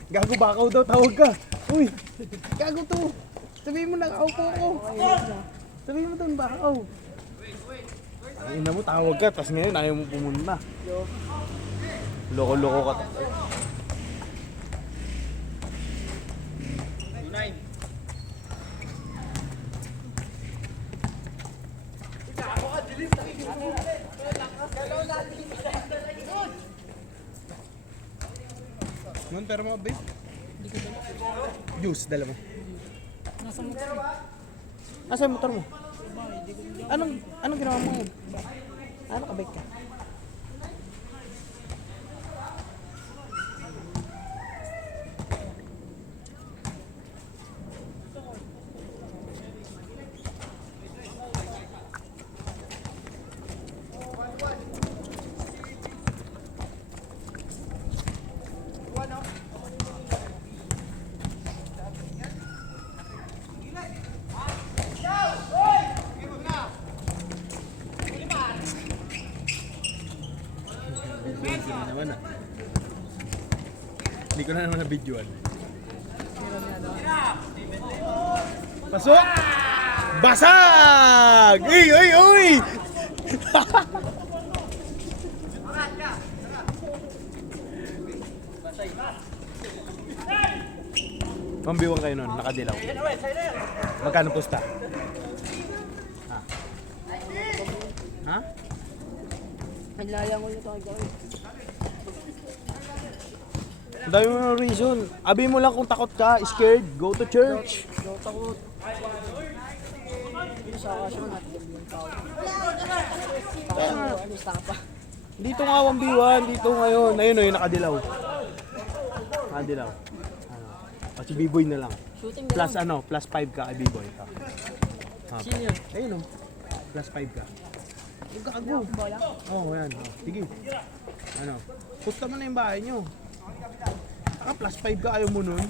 Gago bakaw daw, tawag ka. Uy, gago to. Sabihin mo na, aupo ko. Sabihin mo doon, bakaw. Ang ina mo, tawag ka, tapos ngayon ayaw mo pumunta. Loko-loko ka. Man, pero mga babe. Juice, dala mo. Nasa motor. Asa yung motor mo? Anong ginawa mo ngayon? Ano ka-bike ka? Hindi ko na naman na-videoan. Pasok! Basag! Uy! Pambiwang kayo nun, nakadilaw. Magkano pusta? Ha? Ha? Kailangan ko nito kay Gawin. Ang dami mo ng reason. Abi mo lang kung takot ka, scared, go to church. Takot. Sa kasyon natin yung tao. Alis na pa. Dito nga 1v1, dito ngayon. Ayun o, yung nakadilaw. Nakadilaw. Ano? O si B-boy na lang. Shooting na Plus lang. ano, plus 5 ka kay B-boy. Sino yun? Ayun o, plus 5 ka. Huwag ka go. Bola? Oo, yan. Oh, sige. Ano? Pusta mo na yung bahay nyo. Saka plus 5 ka, ayaw mo nun.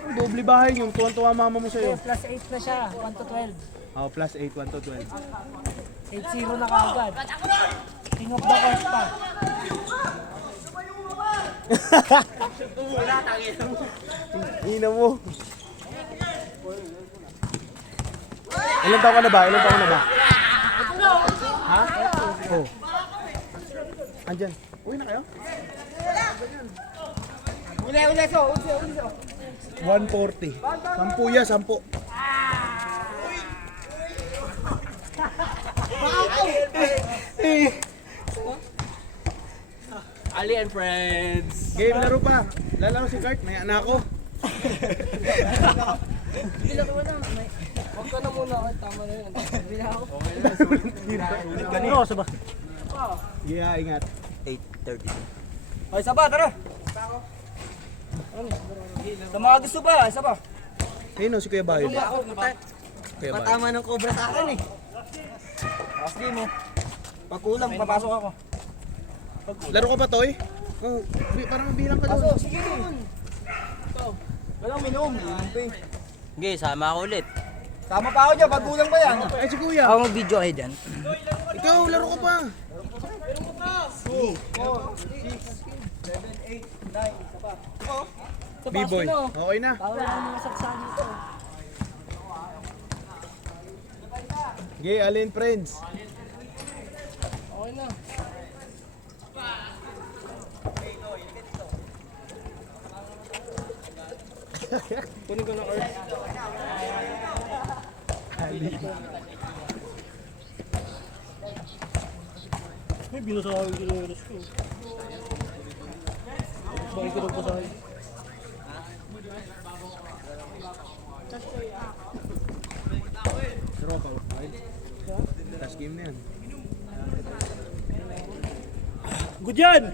Ang doble bahay nyo, tuwan-tuwa mama mo sa'yo. Plus 8 na siya. 1 to 12. Oh, plus 8, 1 to 12. 8-0 na kaagad. King of the court pa. Hina mo. Ilan taon ka na ba? Ilan taon na ba? Ha? Oh. Andyan. Uwi na kayo? Uli, so. 140. 10 ya, 10. Ali and friends. Game, laro pa. Lalaro si Kurt, may anak ko. Bila ko na. Huwag ka na muna. Tama na yun. Bila ako. Kanino sa ba? Yeah, ingat. 8:30. Ay, isa ba? Tara. Sa mga gusto ba? Isa ba? Ayun o, si Kuya Bayo. Kuya Bayo. Patama ng cobra sa akin eh. Asli mo. Pag kulang, papasok ako. Laro ka ba, Toy? Oh, parang bilang ka doon. Sige din. Walang minum. Sige, sama ako ulit. Sama pa ako dyan, pag kulang pa yan. Ay, si Kuya. Ako mag-video kayo dyan. Ikaw, laro ka pa. 9, B-boy, okay na. Bawal ako mga saksa dito. Okay, Alin friends. Okay na. Kunin ko na Earth. May binasabi ko yung oras ko. Bakit ko rin pa sa akin? Laro ka pa. Last game na yan. Good yan!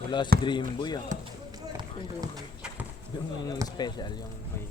Wala si Dream Boy ah. Yung special, yung may